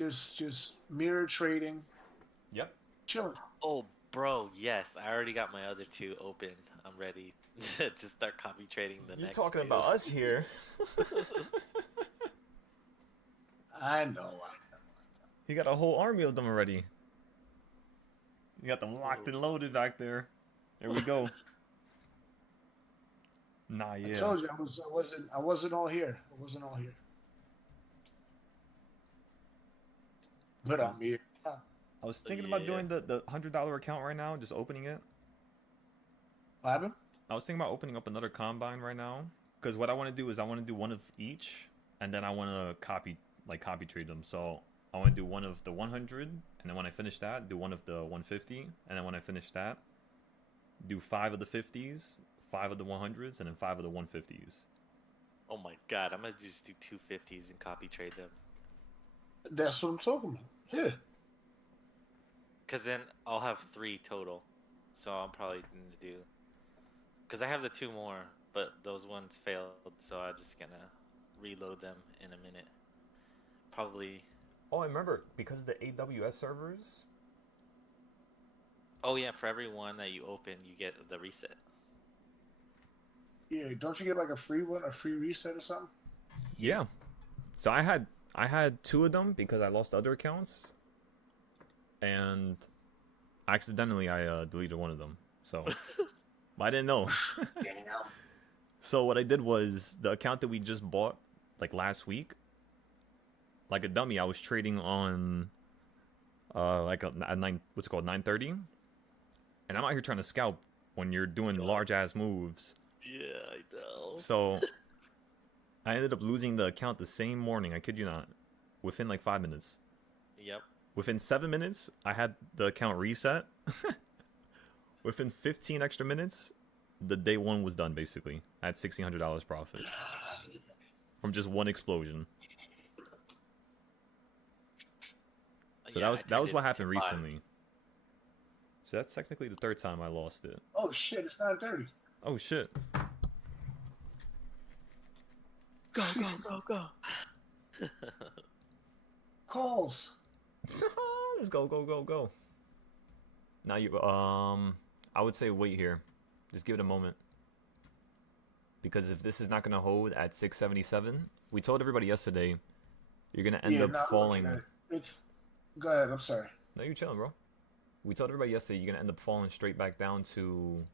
just mirror trading, Yep. chilling. Oh, bro, yes, I already got my other two open. I'm ready to start copy trading the You're next talking two. about us here. I know. You got a whole army of them already. You got them locked Oh. and loaded back there. There we go. Nah, I yeah. told you I wasn't all here. I wasn't all here. But I was, I'm here. I was thinking about Yeah. doing the $100 account right now, just opening it. What happened? I was thinking about opening up another combine right now, because what I want to do is I want to do one of each, and then I want to copy trade them. So I want to do one of the 100, and then when I finish that, do one of the 150, and then when I finish that, do 5 of the 50s, 5 of the 100s, and then 5 of the 150s. Oh my God, I'm gonna just do 250s and copy trade them. That's what I'm talking about. Yeah. Cause then I'll have three total. So I'm probably gonna do. Cause I have the two more, but those ones failed, so I'm just gonna reload them in a minute. Probably. Oh, I remember because of the AWS servers. Oh yeah, for every one that you open, you get the reset. Yeah. Don't you get like a free one, a free reset or something? Yeah. So I had 2 of them because I lost other accounts, and accidentally I deleted one of them. So I didn't know. Damn. So what I did was the account that we just bought like last week, like a dummy, I was trading on like a 9 what's it called 930, and I'm out here trying to scalp when you're doing large ass moves. Yeah, I know. So I ended up losing the account the same morning. I kid you not, within like 5 minutes. Yep. Within 7 minutes, I had the account reset. Within 15 extra minutes, the day one was done. Basically, I had $1,600 profit from just one explosion. So Yeah, I that turned was it what into happened five. recently. So that's technically the third time I lost it. Oh shit! It's 9:30. Oh shit! Go, go, go, go. Calls. Let's go, go, go, go. Now you I would say wait here. Just give it a moment. Because if this is not gonna hold at 677, we told everybody yesterday you're gonna end Yeah. up Not looking at falling. it. It's. Go ahead. I'm sorry. No, you're chilling, bro. We told everybody yesterday you're gonna end up falling straight back down to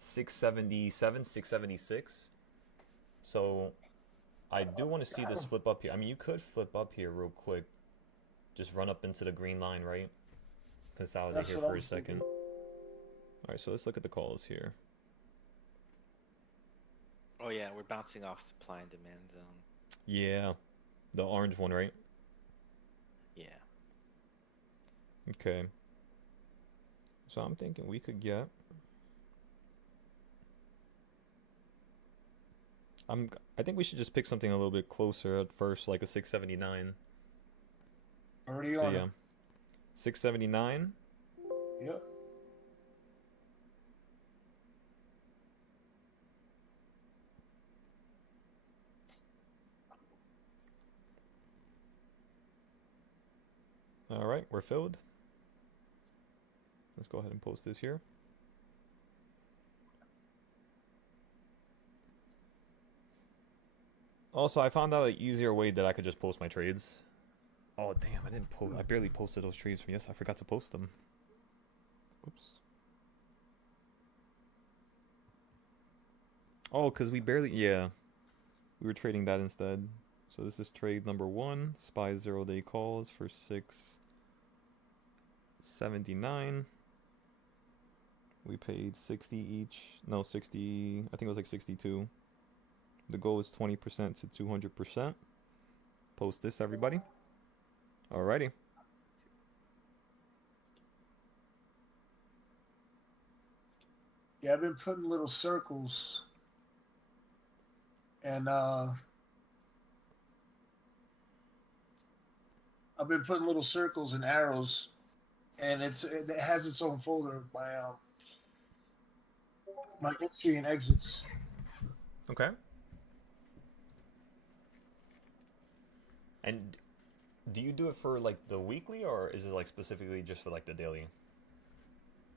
677, 676. So I do want to see this flip up here. I mean, you could flip up here real quick. Just run up into the green line, right? Consolidate That's here what I for a was second. thinking. All right, so let's look at the calls here. Oh yeah, we're bouncing off supply and demand zone. Yeah, the orange one, right? Yeah. Okay. So I'm thinking we could get. I think we should just pick something a little bit closer at first, like a 679. Already So on yeah, it. 679. Yep. All right, we're filled. Let's go ahead and post this here. Also, I found out an easier way that I could just post my trades. Oh damn, I didn't post. I barely posted those trades from yesterday. I forgot to post them. Oops. Oh, cause we barely. Yeah, we were trading that instead. So this is trade number 1. SPY 0-day calls for 679. We paid 60 each. No, 60. I think it was like 62. The goal is 20% to 200%. Post this, everybody. Alrighty. Yeah, I've been putting little circles and I've been putting little circles and arrows, and it has its own folder. My entry and exits. Okay. And do you do it for like the weekly, or is it like specifically just for like the daily?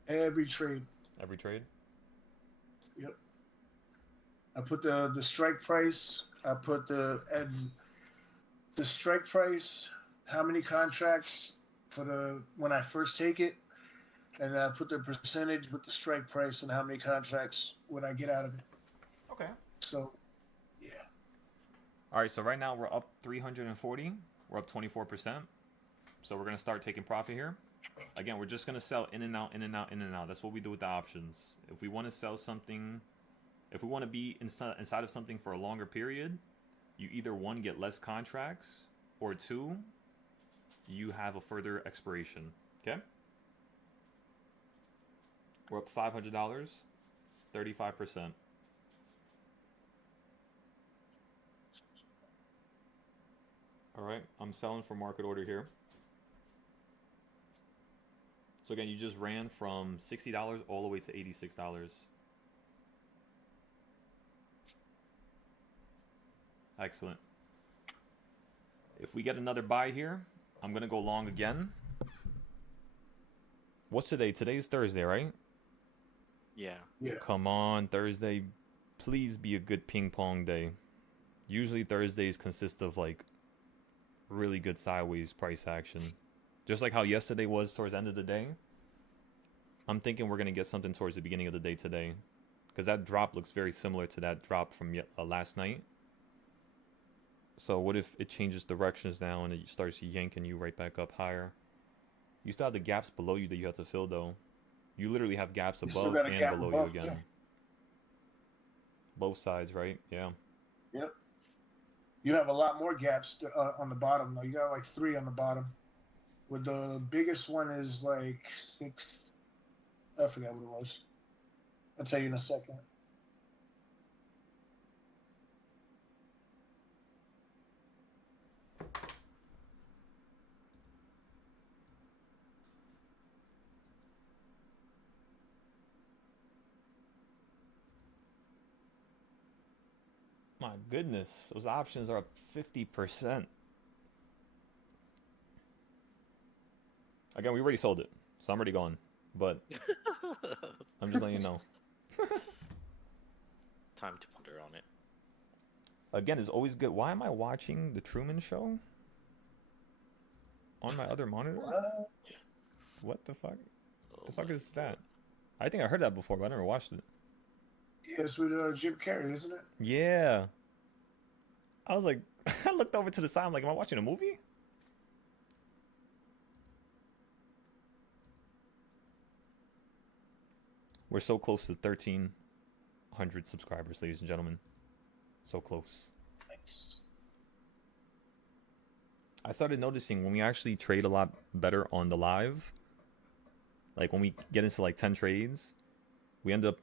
Every trade. Every trade? Yep. I put the strike price. I put the strike price. How many contracts for the when I first take it, and I put the percentage with the strike price and how many contracts would I get out of it. Okay. So, yeah. All right, so right now we're up 340. We're up 24%. So we're going to start taking profit here. Again, we're just going to sell in and out, in and out, in and out. That's what we do with the options. If we want to sell something, if we want to be inside of something for a longer period, you either one, get less contracts, or two, you have a further expiration. Okay? We're up $500, 35%. All right, I'm selling for market order here. So again, you just ran from $60 all the way to $86. Excellent. If we get another buy here, I'm going to go long again. What's today? Today's Thursday, right? Yeah. Yeah. Come on, Thursday. Please be a good ping pong day. Usually Thursdays consist of like really good sideways price action. Just like how yesterday was towards the end of the day. I'm thinking we're going to get something towards the beginning of the day today. Because that drop looks very similar to that drop from last night. So what if it changes directions now and it starts yanking you right back up higher? You still have the gaps below you that you have to fill though. You literally have gaps above and below you again. Yeah. Both sides, right? Yeah. Yep. You have a lot more gaps on the bottom though. You got like 3 on the bottom. With the biggest one is like 6. I forgot what it was. I'll tell you in a second. My goodness, those options are up 50%. Again, we already sold it, so I'm already gone. But I'm just letting you know. Time to ponder on it. Again, it's always good. Why am I watching The Truman Show on my other monitor? What the fuck? Oh The fuck my is that? I think I heard that before, but I never watched it. Yeah, it's with Jim Carrey, isn't it? Yeah. I was like, I looked over to the side. I'm like, am I watching a movie? We're so close to 1,300 subscribers, ladies and gentlemen. So close. Nice. I started noticing when we actually trade a lot better on the live, like when we get into like 10 trades, we end up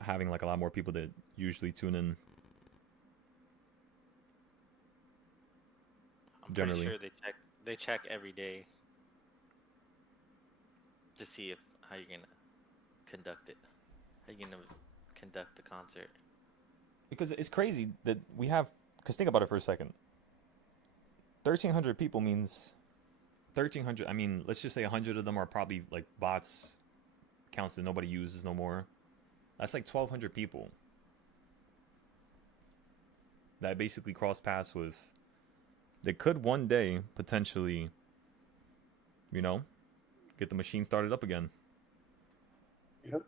having like a lot more people that usually tune in. I'm Generally. pretty sure they check every day to see if how you're gonna conduct it. How you gonna conduct the concert? Because it's crazy that we have. Because think about it for a second. 1,300 people means 1,300. I mean, let's just say 100 of them are probably like bots, accounts that nobody uses no more. That's like 1,200 people that I basically cross paths with. They could one day potentially, you know, get the machine started up again. Yep.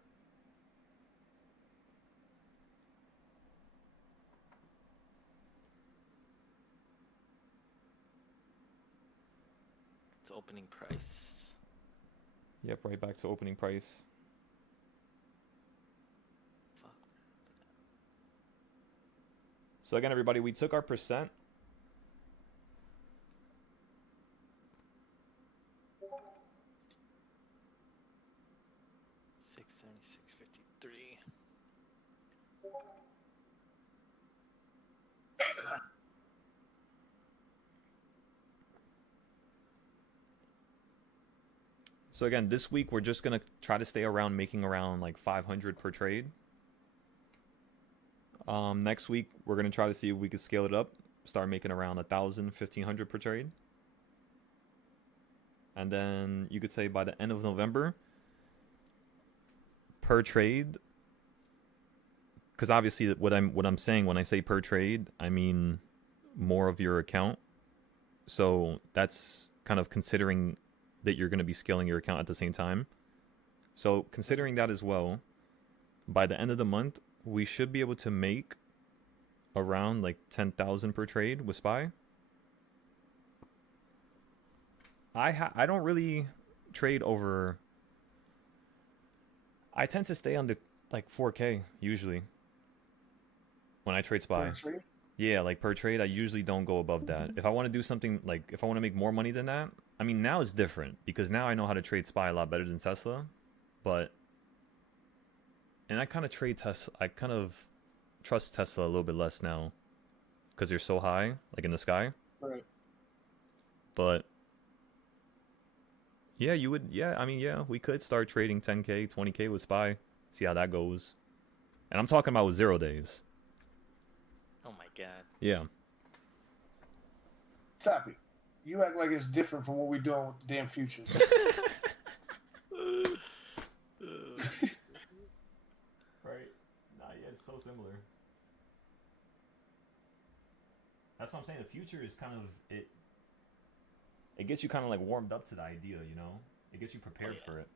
It's opening price. Yep, right back to opening price. Fuck. So again, everybody, we took our percent. $676.53. So again, this week we're just gonna try to stay around making around like 500 per trade. Next week we're gonna try to see if we can scale it up. start making around 1,000, 1,500 per trade. And then you could say by the end of November, per trade, because obviously what I'm saying when I say per trade, I mean more of your account. So that's kind of considering that you're going to be scaling your account at the same time. So considering that as well, by the end of the month, we should be able to make around like 10,000 per trade with SPY. I don't really trade over. I tend to stay under like 4K usually when I trade SPY. Per trade? Yeah, like per trade, I usually don't go above that. If I want to do something like if I want to make more money than that, I mean now it's different because now I know how to trade SPY a lot better than Tesla, but and I kind of trade Tesla. I kind of trust Tesla a little bit less now because they're so high, like in the sky. Right. But yeah, you would. Yeah, I mean, yeah, we could start trading 10K, 20K with SPY. See how that goes. And I'm talking about with 0 days. Oh my god. Yeah. Stop it. You act like it's different from what we're doing with the damn futures. Right. Nah, yeah, it's so similar. That's what I'm saying. The future is kind of it. It gets you kind of like warmed up to the idea, you know. It gets you prepared for it.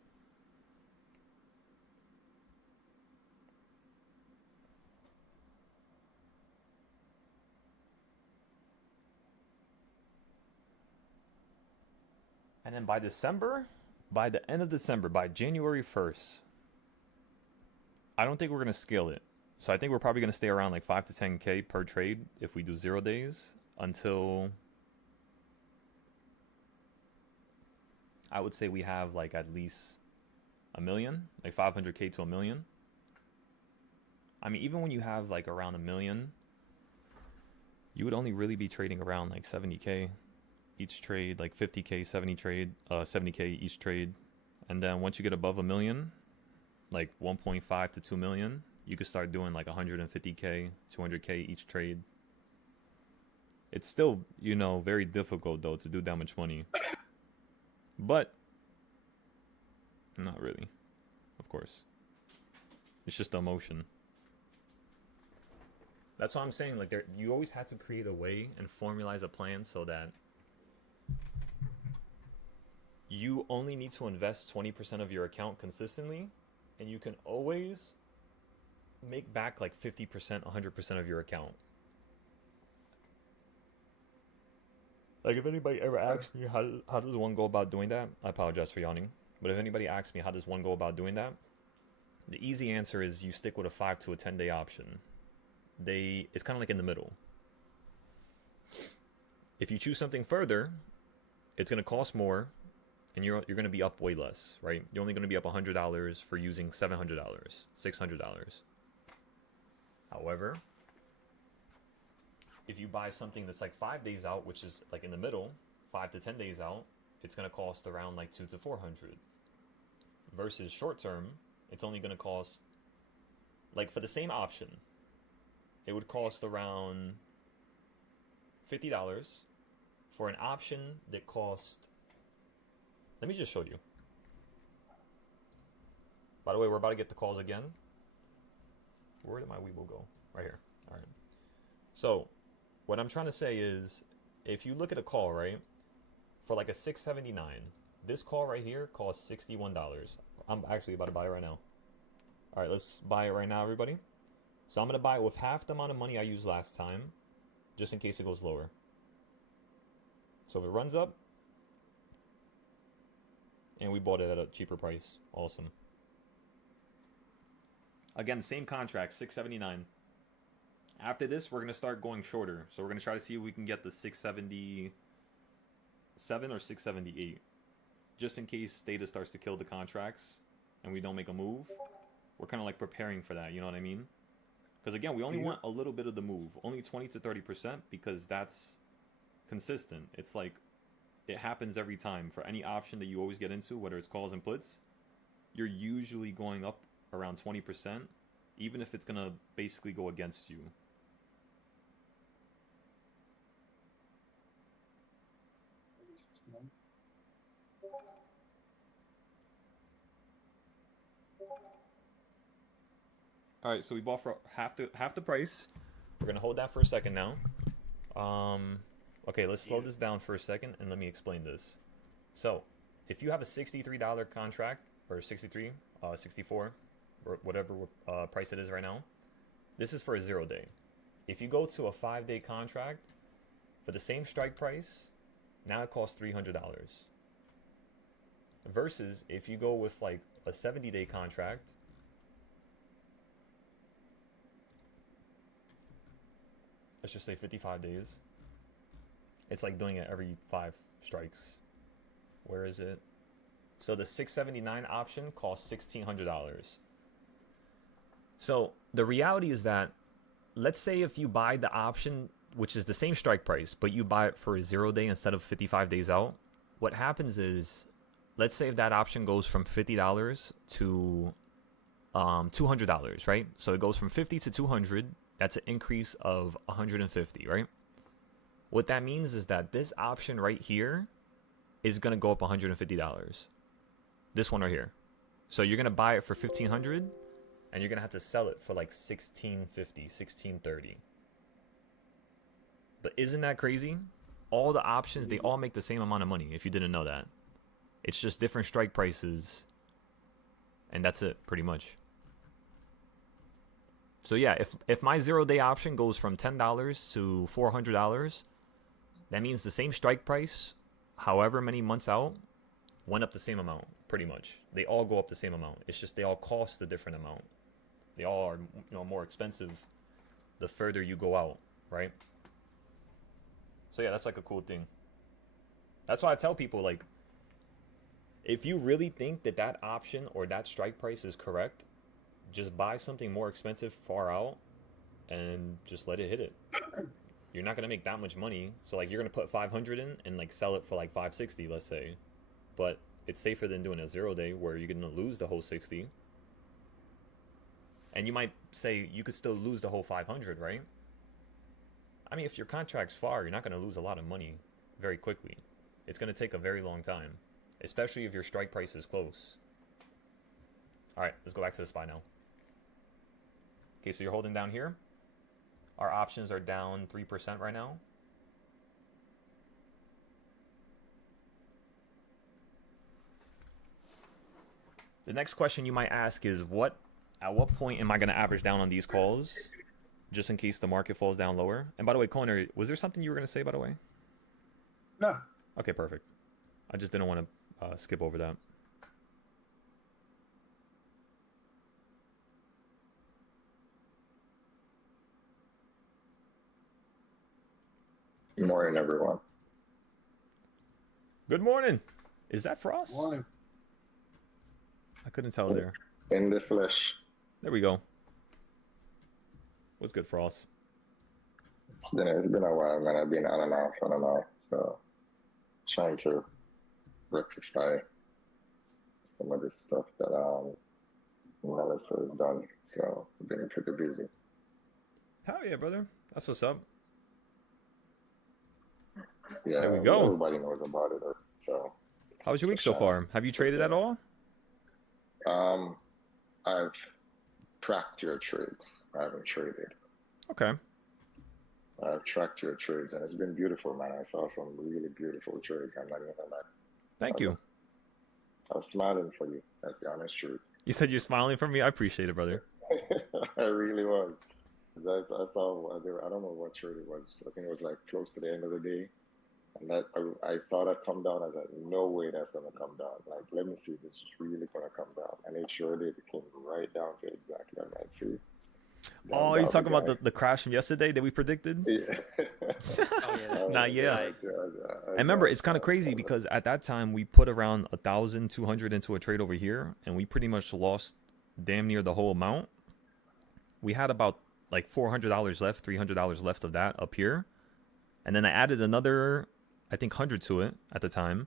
And then by December, by the end of December, by January 1st, I don't think we're going to scale it. So I think we're probably going to stay around like 5 to 10K per trade if we do 0 days until I would say we have like at least a million, like 500K to a million. I mean, even when you have like around a million, you would only really be trading around like 70K each trade, like 50K, 70K each trade. And then once you get above a million, like 1.5 to 2 million, you could start doing like 150K, 200K each trade. It's still, you know, very difficult though to do that much money. But not really, of course. It's just the emotion. That's what I'm saying. Like, you always have to create a way and formalize a plan so that you only need to invest 20% of your account consistently, and you can always make back like 50%, 100% of your account. Like, if anybody ever asks me how does one go about doing that, I apologize for yawning, but if anybody asks me how does one go about doing that, the easy answer is you stick with a 5 to a 10 day option. It's kind of like in the middle. If you choose something further, it's going to cost more, and you're going to be up way less, right? You're only going to be up $100 for using $700, $600. However, if you buy something that's like 5 days out, which is like in the middle, 5 to 10 days out, it's going to cost around like 2 to 400. Versus short term, it's only going to cost, like for the same option, it would cost around $50 for an option that cost. Let me just show you. By the way, we're about to get the calls again. Where did my Weeble go? Right here. All right. So, what I'm trying to say is, if you look at a call, right, for like a 679, this call right here costs $61. I'm actually about to buy it right now. All right, let's buy it right now, everybody. So I'm going to buy it with half the amount of money I used last time, just in case it goes lower. So if it runs up, and we bought it at a cheaper price, awesome. Again, same contract, 679. After this, we're going to start going shorter. So we're going to try to see if we can get the 677 or 678. Just in case data starts to kill the contracts and we don't make a move. We're kind of like preparing for that, you know what I mean? Because again, we only want a little bit of the move. Only 20 to 30% because that's consistent. It's like, it happens every time. For any option that you always get into, whether it's calls and puts, you're usually going up around 20%, even if it's going to basically go against you. All right, so we bought for half the price. We're gonna hold that for a second now. Okay, let's slow this down for a second and let me explain this. So, if you have a $63 contract or 63, 64, or whatever price it is right now, this is for a 0 day. If you go to a 5-day contract for the same strike price, now it costs $300. Versus if you go with like a 70-day contract, let's just say 55 days. It's like doing it every 5 strikes. Where is it? So the 679 option costs $1,600. So the reality is that, let's say if you buy the option, which is the same strike price, but you buy it for a 0 day instead of 55 days out, what happens is, let's say if that option goes from $50 to $200, right? So it goes from 50 to 200. That's an increase of 150, right? What that means is that this option right here is going to go up $150. This one right here. So you're going to buy it for $1,500 and you're going to have to sell it for like $1,650, $1,630. But isn't that crazy? All the options, they all make the same amount of money, if you didn't know that. It's just different strike prices. And that's it, pretty much. So yeah, if my 0 day option goes from $10 to $400, that means the same strike price, however many months out, went up the same amount, pretty much. They all go up the same amount. It's just they all cost a different amount. They all are, more expensive the further you go out, right? So yeah, that's like a cool thing. That's why I tell people, like, if you really think that that option or that strike price is correct, just buy something more expensive far out and just let it hit it. You're not going to make that much money. So like you're going to put 500 in and like sell it for like 560, let's say. But it's safer than doing a 0 day where you're going to lose the whole 60. And you might say you could still lose the whole 500, right? I mean, if your contract's far, you're not going to lose a lot of money very quickly. It's going to take a very long time, especially if your strike price is close. All right, let's go back to the SPY now. Okay, so you're holding down here. Our options are down 3% right now. The next question you might ask is, at what point am I going to average down on these calls, just in case the market falls down lower? And by the way, Conor, was there something you were going to say, by the way? No. Okay, perfect. I just didn't want to skip over that. Good morning, everyone. Good morning. Is that Frost? Morning. I couldn't tell there. In the flesh. There we go. What's good, Frost? It's been a while, man. I've been on and off. So trying to rectify some of this stuff that Melissa has done. So I've been pretty busy. Hell yeah, brother. That's what's up. Yeah, there we go. Everybody knows about it. So how was your week so far? Have you traded at all? I've tracked your trades. I haven't traded. Okay. I've tracked your trades, and it's been beautiful, man. I saw some really beautiful trades. I'm not even gonna lie. Thank you. I was smiling for you. That's the honest truth. You said you're smiling for me? I appreciate it, brother. I really was. I saw, I don't know what trade it was. I think it was like close to the end of the day. And that I saw that come down. I was like, no way that's going to come down. Like, let me see if this is really going to come down. And it sure did. It came right down to exactly that. Right? See? Oh, you're talking about the crash from yesterday that we predicted? Yeah. Not yet. And remember, it's kind of crazy because at that time we put around 1,200 into a trade over here, and we pretty much lost damn near the whole amount. We had about like $400 left, $300 left of that up here. And then I added another, I think 100 to it at the time.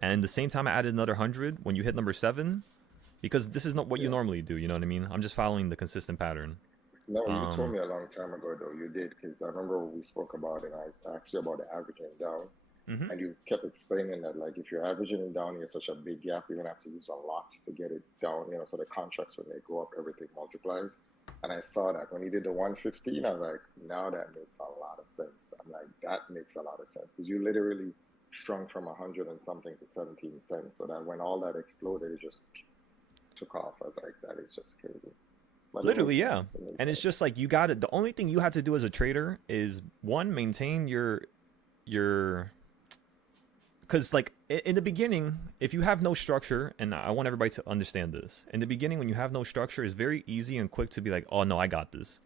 And the same time I added another 100 when you hit number 7, because this is not what you normally do, you know what I mean? I'm just following the consistent pattern. No, you told me a long time ago, though. You did, because I remember we spoke about it. I asked you about the averaging down. Mm-hmm. And you kept explaining that, like, if you're averaging it down, you're such a big gap, you're gonna have to use a lot to get it down. So the contracts, when they go up, everything multiplies. And I saw that when you did the 115, I was like, now that makes a lot of sense. I'm like, that makes a lot of sense because you literally shrunk from 100 and something to 17 cents. So that when all that exploded, it just took off. I was like, that is just crazy. But Literally, yeah. And it's just like you got it. The only thing you have to do as a trader is one, maintain your because like in the beginning, if you have no structure, and I want everybody to understand this, in the beginning when you have no structure, it's very easy and quick to be like, oh no, I got this,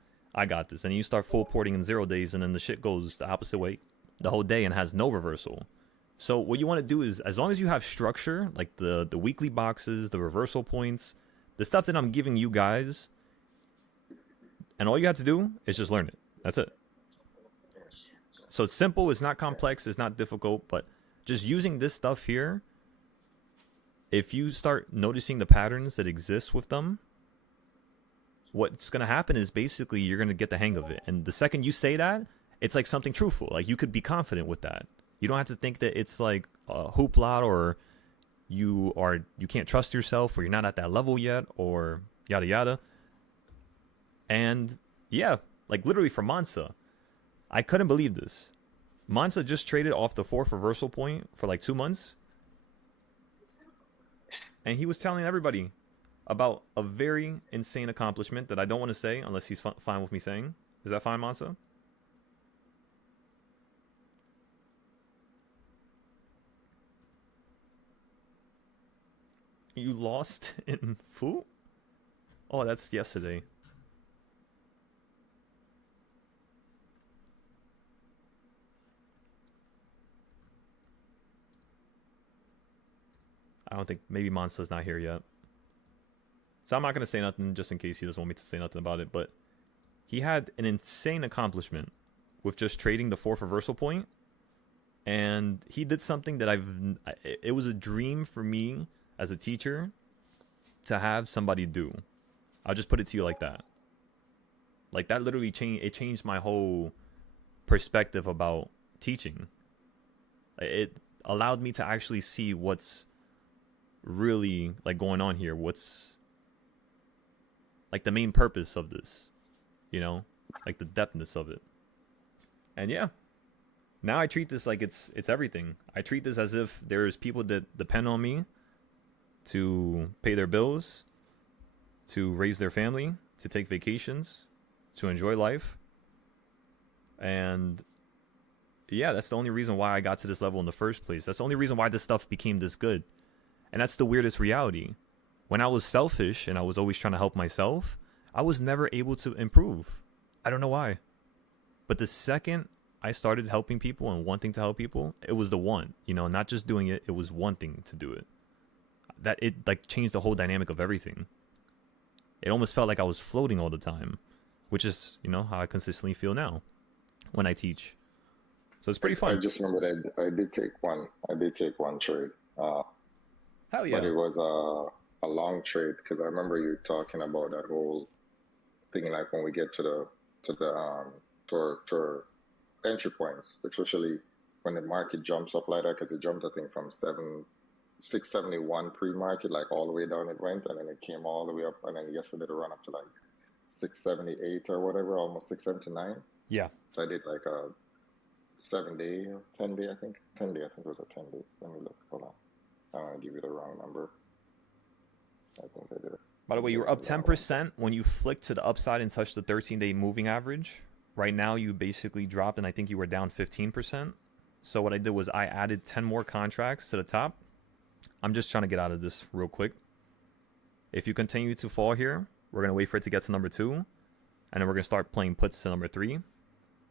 and you start full porting in 0 days, and then the shit goes the opposite way the whole day and has no reversal. So what you want to do is, as long as you have structure, like the weekly boxes, the reversal points, the stuff that I'm giving you guys, and all you have to do is just learn it. That's it. So it's simple, it's not complex, it's not difficult, but just using this stuff here, if you start noticing the patterns that exist with them, what's going to happen is basically you're going to get the hang of it. And the second you say that, it's like something truthful. Like you could be confident with that. You don't have to think that it's like a hoopla or you can't trust yourself or you're not at that level yet or yada yada. And yeah, like literally for Mansa, I couldn't believe this. Mansa just traded off the 4th reversal point for like 2 months. And he was telling everybody about a very insane accomplishment that I don't want to say unless he's fine with me saying. Is that fine, Mansa? You lost in Fu? Oh, that's yesterday. I don't think, maybe Mansa's not here yet. So I'm not going to say nothing just in case he doesn't want me to say nothing about it. But he had an insane accomplishment with just trading the 4th reversal point. And he did something that it was a dream for me as a teacher to have somebody do. I'll just put it to you like that. Like that literally changed my whole perspective about teaching. It allowed me to actually see what's really like going on here, what's like the main purpose of this, like the depthness of it. And yeah, now I treat this like it's everything. I treat this as if there's people that depend on me to pay their bills, to raise their family, to take vacations, to enjoy life. And yeah, that's the only reason why I got to this level in the first place. That's the only reason why this stuff became this good. And that's the weirdest reality. When I was selfish and I was always trying to help myself, I was never able to improve. I don't know why. But the second I started helping people and wanting to help people, it was the one, not just doing it, it was wanting to do it. That it like changed the whole dynamic of everything. It almost felt like I was floating all the time, which is, how I consistently feel now when I teach. So it's pretty fun. I just remember that I did take one trade. Hell yeah. But it was a long trade because I remember you talking about that whole thing, like when we get to entry points, especially when the market jumps up like that, because it jumped, I think, from 671 pre-market, like all the way down it went, and then it came all the way up, and then yesterday it run up to like 678 or whatever, almost 679. Yeah. So I did like a 7-day, 10-day, I think. 10-day, I think it was a 10-day. Let me look. Hold on. I don't want to give you the wrong number. I think I did it. By the way, you were up 10% when you flicked to the upside and touched the 13-day moving average. Right now, you basically dropped, and I think you were down 15%. So what I did was I added 10 more contracts to the top. I'm just trying to get out of this real quick. If you continue to fall here, we're going to wait for it to get to number 2, and then we're going to start playing puts to number 3.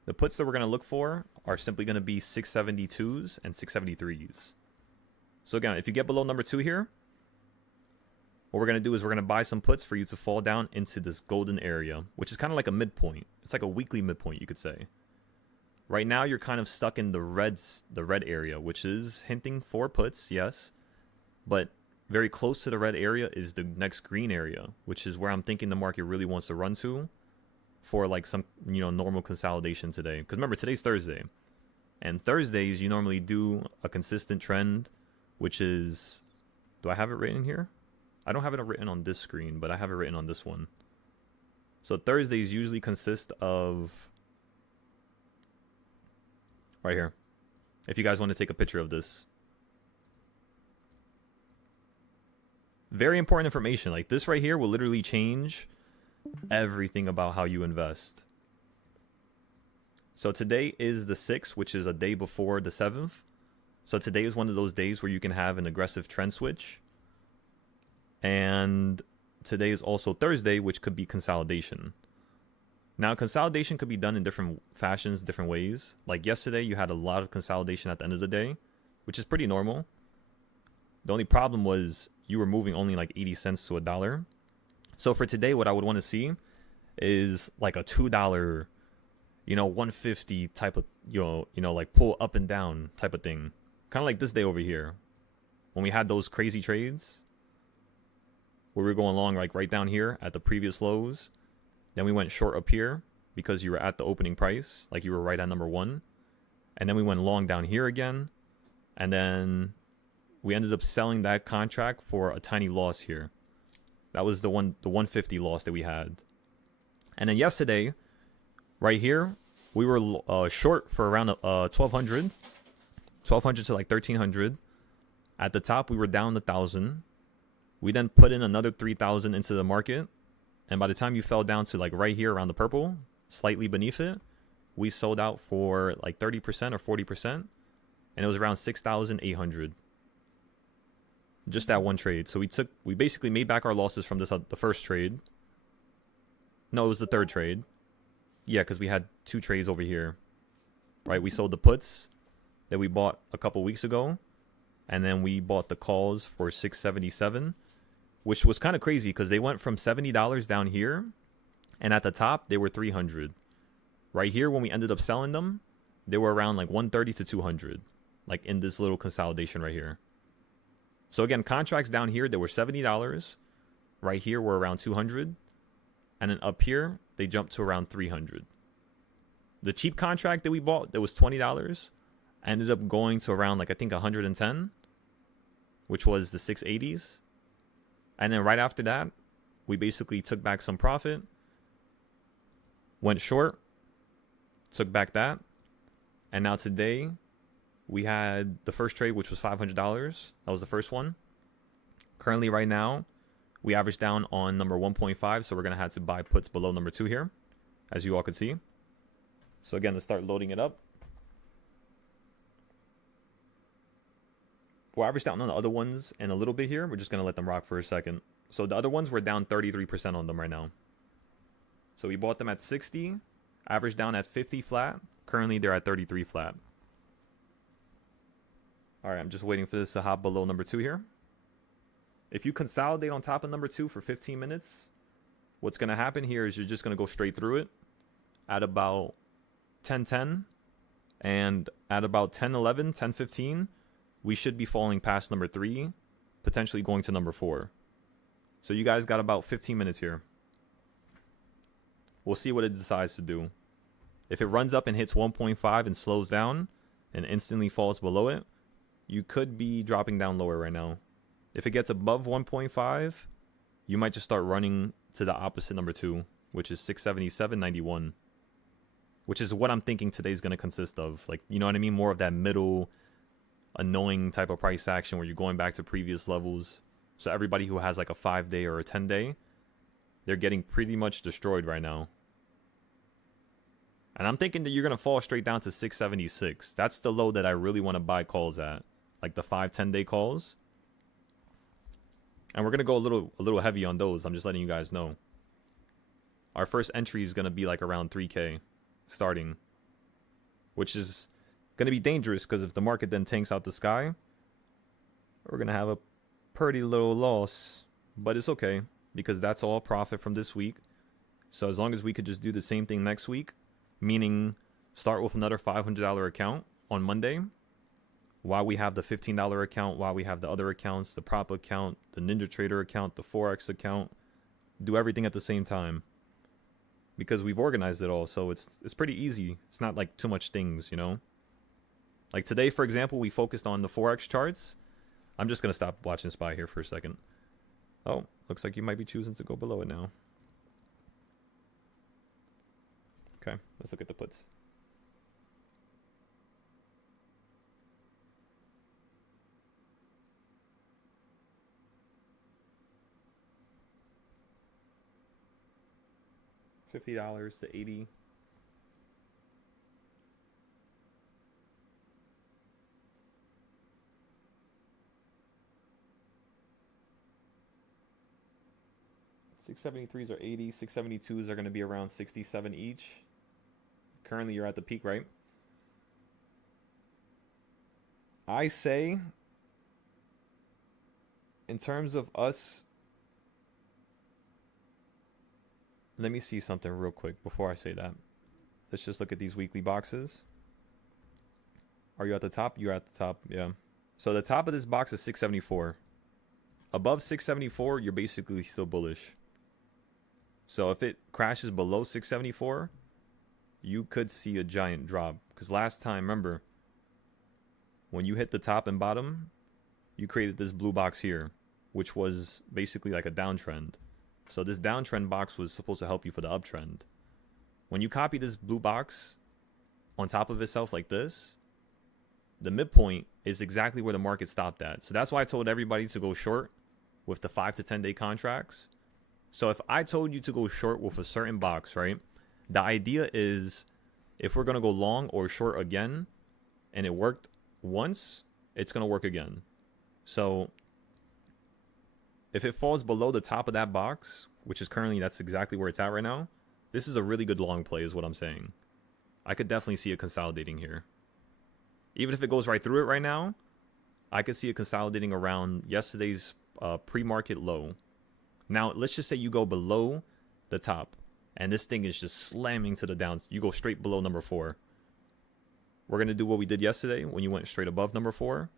The puts that we're going to look for are simply going to be 672s and 673s. So again, if you get below number 2 here, what we're going to do is we're going to buy some puts for you to fall down into this golden area, which is kind of like a midpoint. It's like a weekly midpoint, you could say. Right now, you're kind of stuck in the red area, which is hinting for puts, yes. But very close to the red area is the next green area, which is where I'm thinking the market really wants to run to for like some, normal consolidation today. Because remember, today's Thursday. And Thursdays, you normally do a consistent trend, which is, do I have it written here? I don't have it written on this screen, but I have it written on this one. So Thursdays usually consist of, right here. If you guys want to take a picture of this. Very important information. Like this right here will literally change everything about how you invest. So today is the 6th, which is a day before the 7th. So today is one of those days where you can have an aggressive trend switch. And today is also Thursday, which could be consolidation. Now, consolidation could be done in different fashions, different ways. Like yesterday, you had a lot of consolidation at the end of the day, which is pretty normal. The only problem was you were moving only like 80 cents to $1. So for today, what I would want to see is like a $2, 150 type of, like pull up and down type of thing. Kind of like this day over here. When we had those crazy trades where we were going long like right down here at the previous lows. Then we went short up here because you were at the opening price, like you were right at number 1. And then we went long down here again. And then we ended up selling that contract for a tiny loss here. That was the 150 loss that we had. And then yesterday, right here, we were short for around 1,200. 1,200 to like 1,300. At the top, we were down 1,000. We then put in another 3,000 into the market. And by the time you fell down to like right here around the purple, slightly beneath it, we sold out for like 30% or 40%. And it was around 6,800. Just that one trade. So we basically made back our losses from the first trade. No, it was the third trade. Yeah, because we had 2 trades over here. Right, we sold the puts that we bought a couple weeks ago. And then we bought the calls for $677. Which was kind of crazy because they went from $70 down here. And at the top, they were $300. Right here, when we ended up selling them, they were around like $130 to $200. Like in this little consolidation right here. So again, contracts down here, they were $70. Right here, were around $200. And then up here, they jumped to around $300. The cheap contract that we bought that was $20 ended up going to around like I think $110, which was the 680s. And then right after that, we basically took back some profit, went short, took back that. And now today, we had the first trade, which was $500. That was the first one. Currently right now, we averaged down on number 1.5. So we're going to have to buy puts below number 2 here, as you all can see. So again, let's start loading it up. We'll average down on the other ones in a little bit here. We're just going to let them rock for a second. So the other ones, we're down 33% on them right now. So we bought them at 60, averaged down at 50 flat. Currently, they're at 33 flat. All right, I'm just waiting for this to hop below number 2 here. If you consolidate on top of number 2 for 15 minutes, what's going to happen here is you're just going to go straight through it at about 10:10. And at about 10:11, 10:15, we should be falling past number 3, potentially going to number 4. So you guys got about 15 minutes here. We'll see what it decides to do. If it runs up and hits 1.5 and slows down and instantly falls below it, you could be dropping down lower right now. If it gets above 1.5, you might just start running to the opposite number 2, which is 677.91, which is what I'm thinking today's going to consist of. Like, you know what I mean? More of that middle annoying type of price action where you're going back to previous levels. So everybody who has like a 5-day or a 10-day, they're getting pretty much destroyed right now. And I'm thinking that you're going to fall straight down to 676. That's the low that I really want to buy calls at. Like the 5-10-day calls. And we're going to go a little heavy on those. I'm just letting you guys know. Our first entry is going to be like around 3K starting. Which is going to be dangerous because if the market then tanks out the sky, we're going to have a pretty low loss. But it's okay because that's all profit from this week. So as long as we could just do the same thing next week, meaning start with another $500 account on Monday, while we have the $15 account, while we have the other accounts, the prop account, the Ninja Trader account, the Forex account, do everything at the same time. Because we've organized it all, so it's pretty easy. It's not like too much things, you know? Like today, for example, we focused on the Forex charts. I'm just going to stop watching SPY here for a second. Oh, looks like you might be choosing to go below it now. Okay, let's look at the puts. $50 to 80. $673s are 80. 672s are going to be around 67 each. Currently, you're at the peak, right? I say, in terms of us, let me see something real quick before I say that. Let's just look at these weekly boxes. Are you at the top? You're at the top, yeah. So the top of this box is 674. Above 674, you're basically still bullish. So if it crashes below 674, you could see a giant drop. Because last time, remember, when you hit the top and bottom, you created this blue box here, which was basically like a downtrend. So this downtrend box was supposed to help you for the uptrend. When you copy this blue box on top of itself like this, the midpoint is exactly where the market stopped at. So that's why I told everybody to go short with the 5 to 10 day contracts. So if I told you to go short with a certain box, right? The idea is if we're going to go long or short again, and it worked once, it's going to work again. So if it falls below the top of that box, which is currently, that's exactly where it's at right now, this is a really good long play is what I'm saying. I could definitely see it consolidating here. Even if it goes right through it right now, I could see it consolidating around yesterday's pre-market low. Now, let's just say you go below the top, and this thing is just slamming to the downs. You go straight below number 4. We're going to do what we did yesterday when you went straight above number 4,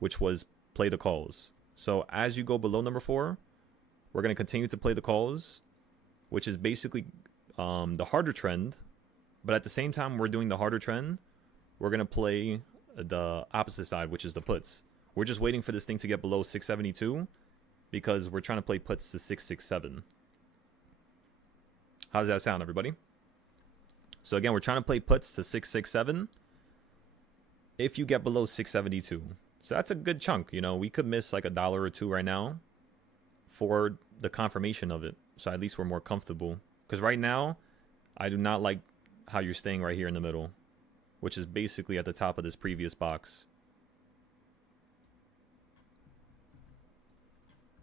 which was play the calls. So as you go below number 4, we're going to continue to play the calls, which is basically the harder trend. But at the same time we're doing the harder trend, we're going to play the opposite side, which is the puts. We're just waiting for this thing to get below 672 because we're trying to play puts to 667. How does that sound, everybody? So again, we're trying to play puts to 667 if you get below 672. So that's a good chunk. You know, we could miss like $1 or $2 right now for the confirmation of it. So at least we're more comfortable. Because right now, I do not like how you're staying right here in the middle, which is basically at the top of this previous box.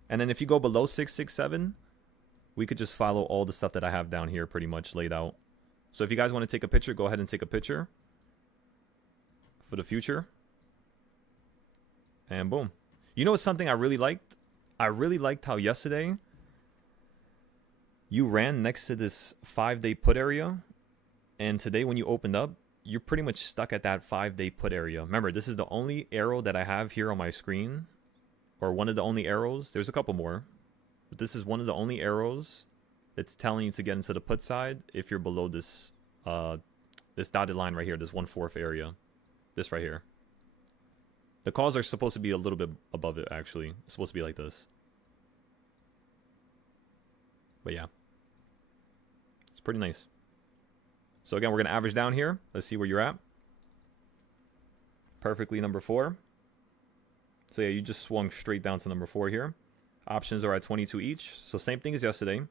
And then if you go below 667, we could just follow all the stuff that I have down here pretty much laid out. So if you guys want to take a picture, go ahead and take a picture for the future. And boom. You know what's something I really liked? I really liked how yesterday you ran next to this 5-day put area. And today when you opened up, you're pretty much stuck at that 5-day put area. Remember, this is the only arrow that I have here on my screen. Or one of the only arrows. There's a couple more. But this is one of the only arrows that's telling you to get into the put side if you're below this this dotted line right here, this 1/4 area. This right here. The calls are supposed to be a little bit above it, actually. It's supposed to be like this. But yeah. It's pretty nice. So again, we're going to average down here. Let's see where you're at. Perfectly number 4. So yeah, you just swung straight down to number 4 here. Options are at 22 each. So same thing as yesterday.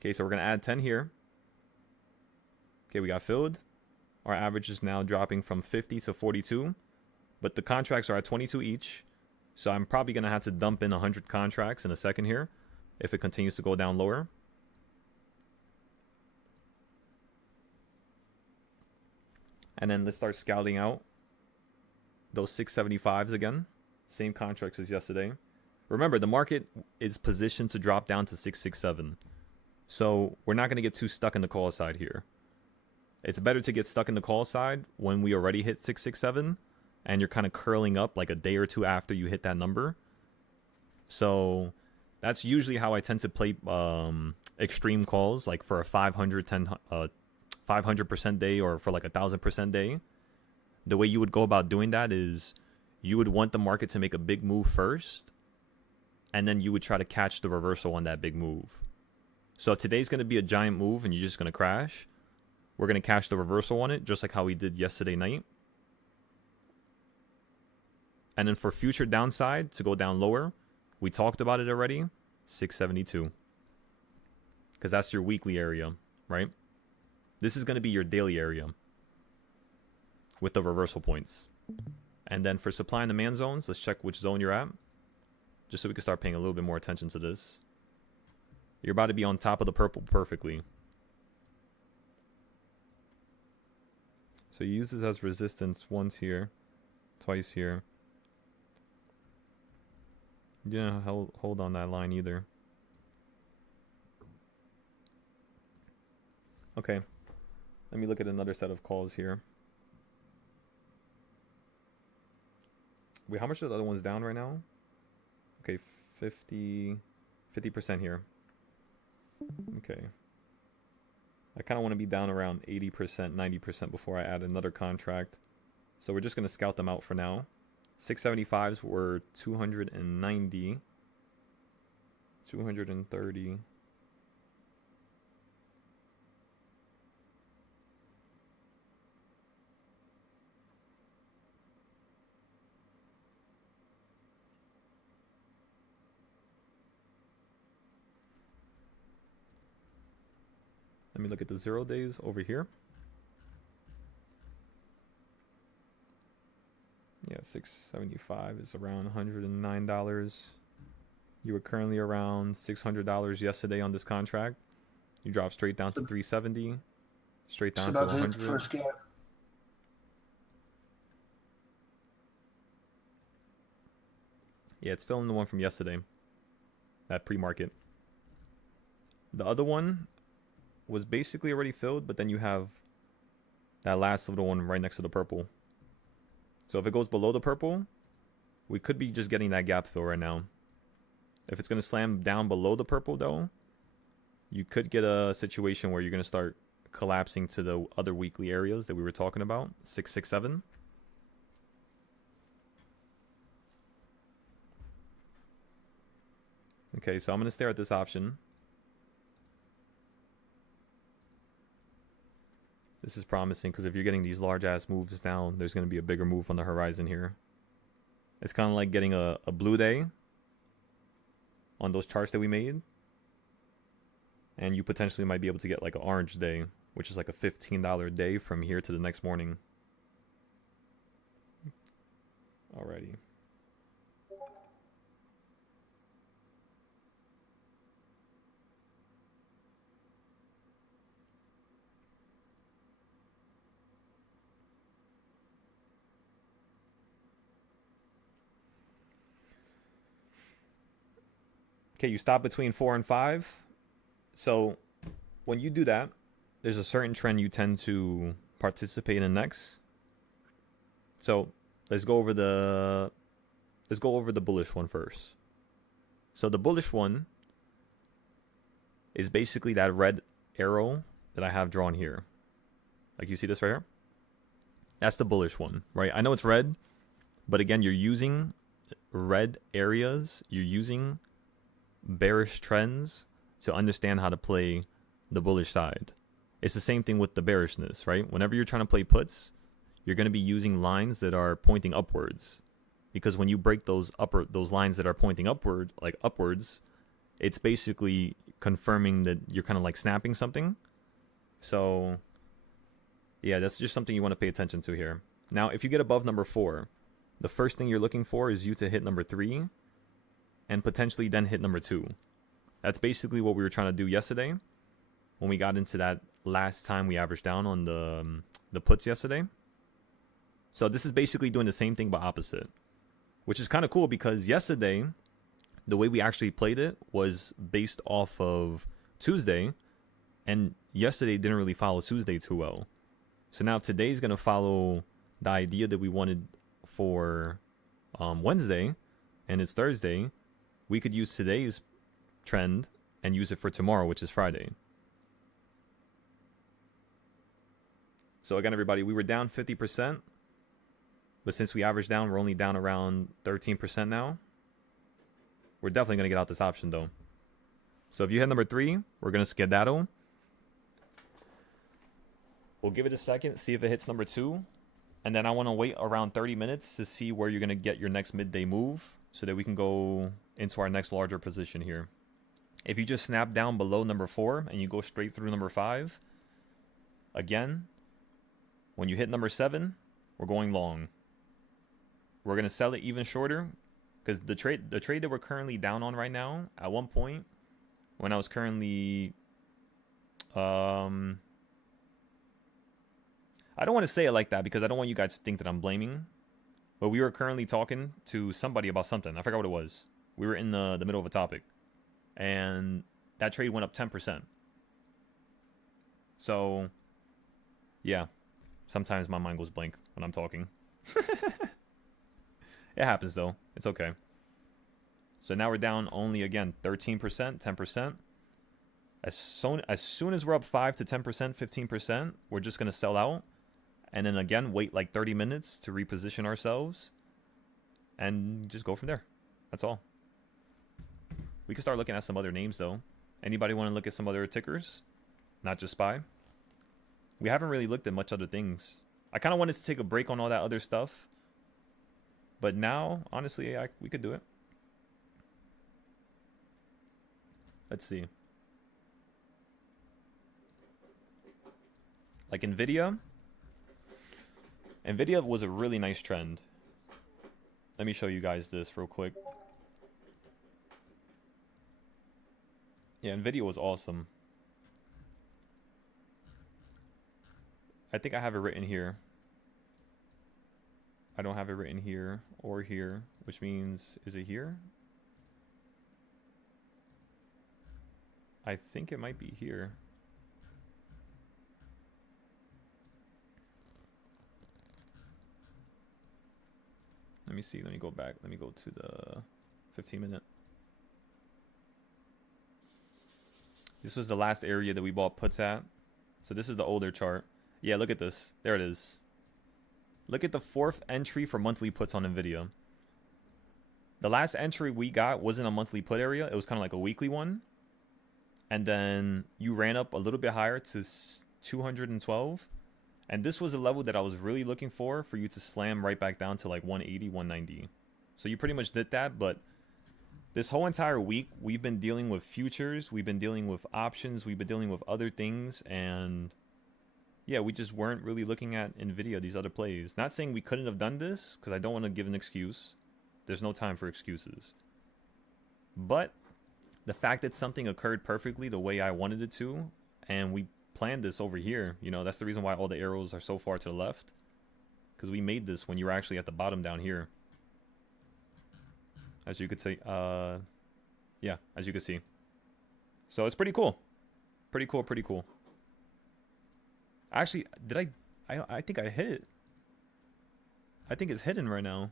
Okay, so we're going to add 10 here. Okay, we got filled. Our average is now dropping from 50 to 42. But the contracts are at 22 each. So I'm probably going to have to dump in 100 contracts in a second here if it continues to go down lower. And then let's start scouting out those 675s again. Same contracts as yesterday. Remember, the market is positioned to drop down to 667. So we're not going to get too stuck in the call side here. It's better to get stuck in the call side when we already hit 667 and you're kind of curling up like a day or two after you hit that number. So That's usually how I tend to play extreme calls, like for a 500% day or for like 1,000% day. The way you would go about doing that is you would want the market to make a big move first, and then you would try to catch the reversal on that big move. So if today's going to be a giant move and you're just going to crash, we're going to catch the reversal on it, just like how we did yesterday night. And then for future downside, to go down lower, we talked about it already, 672. Because that's your weekly area, right? This is going to be your daily area with the reversal points. And then for supply and demand zones, let's check which zone you're at, just so we can start paying a little bit more attention to this. You're about to be on top of the purple perfectly. So you use this as resistance once here, twice here. You didn't hold on that line either. Okay. Let me look at another set of calls here. Wait, how much are the other ones down right now? Okay, 50% here. Okay. I kind of want to be down around 80%, 90% before I add another contract. So we're just going to scout them out for now. 675s were 290, 230. Let me look at the 0 days over here. Yeah, 675 is around $109. You were currently around $600 yesterday on this contract. You dropped straight down to 370, straight down to 100. First gap. Yeah, it's filling the one from yesterday, that pre-market. The other one was basically already filled, but then you have that last little one right next to the purple. So if it goes below the purple, we could be just getting that gap fill right now. If it's going to slam down below the purple, though, you could get a situation where you're going to start collapsing to the other weekly areas that we were talking about, 667. Okay, so I'm going to stare at this option. This is promising because if you're getting these large ass moves down, there's going to be a bigger move on the horizon here. It's kind of like getting a blue day on those charts that we made. And you potentially might be able to get like an orange day, which is like a $15 day from here to the next morning. Alrighty. Okay, you stop between 4 and 5. So when you do that, there's a certain trend you tend to participate in next. So let's go over the bullish one first. So the bullish one is basically that red arrow that I have drawn here. Like you see this right here? That's the bullish one, right? I know it's red, but again, you're using red areas. You're using bearish trends to understand how to play the bullish side. It's the same thing with the bearishness, right? Whenever you're trying to play puts, you're going to be using lines that are pointing upwards, because when you break those lines that are pointing upward, like upwards, it's basically confirming that you're kind of like snapping something. So yeah, that's just something you want to pay attention to here. Now, if you get above number 4, the first thing you're looking for is you to hit number 3 and potentially then hit number 2. That's basically what we were trying to do yesterday when we got into that last time we averaged down on the puts yesterday. So this is basically doing the same thing but opposite, which is kind of cool because yesterday, the way we actually played it was based off of Tuesday, and yesterday didn't really follow Tuesday too well. So now if today's going to follow the idea that we wanted for Wednesday, and it's Thursday, we could use today's trend and use it for tomorrow, which is Friday. So again, everybody, we were down 50%, but since we averaged down, we're only down around 13% now. We're definitely going to get out this option, though. So if you hit number 3, we're going to skedaddle. We'll give it a second, see if it hits number 2. And then I want to wait around 30 minutes to see where you're going to get your next midday move so that we can go into our next larger position here. If you just snap down below number 4 and you go straight through number 5, again, when you hit number 7, we're going long. We're going to sell it even shorter because the trade that we're currently down on right now, at one point, when I was currently... I don't want to say it like that because I don't want you guys to think that I'm blaming. But we were currently talking to somebody about something. I forgot what it was. We were in the middle of a topic. And that trade went up 10%. So, yeah. Sometimes my mind goes blank when I'm talking. It happens, though. It's okay. So now we're down only, again, 13%, 10%. As soon as we're up 5 to 10%, 15%, we're just going to sell out. And then, again, wait like 30 minutes to reposition ourselves. And just go from there. That's all. We can start looking at some other names, though. Anybody want to look at some other tickers? Not just SPY? We haven't really looked at much other things. I kind of wanted to take a break on all that other stuff. But now, honestly, we could do it. Let's see. Like NVIDIA. NVIDIA was a really nice trend. Let me show you guys this real quick. Yeah, NVIDIA was awesome. I think I have it written here. I don't have it written here or here, which means, is it here? I think it might be here. Let me see. Let me go back. Let me go to the 15-minute. This was the last area that we bought puts at. So this is the older chart. Yeah, look at this. There it is. Look at the 4th entry for monthly puts on NVIDIA. The last entry we got wasn't a monthly put area. It was kind of like a weekly one. And then you ran up a little bit higher to 212. And this was a level that I was really looking for you to slam right back down to like 180, 190. So you pretty much did that, but this whole entire week, we've been dealing with futures, we've been dealing with options, we've been dealing with other things, and yeah, we just weren't really looking at NVIDIA, these other plays. Not saying we couldn't have done this, because I don't want to give an excuse. There's no time for excuses. But the fact that something occurred perfectly the way I wanted it to, and we planned this over here, you know, that's the reason why all the arrows are so far to the left, because we made this when you were actually at the bottom down here. As you could say, yeah, as you can see. So it's pretty cool. Pretty cool, pretty cool. Actually, I think I hit it. I think it's hidden right now.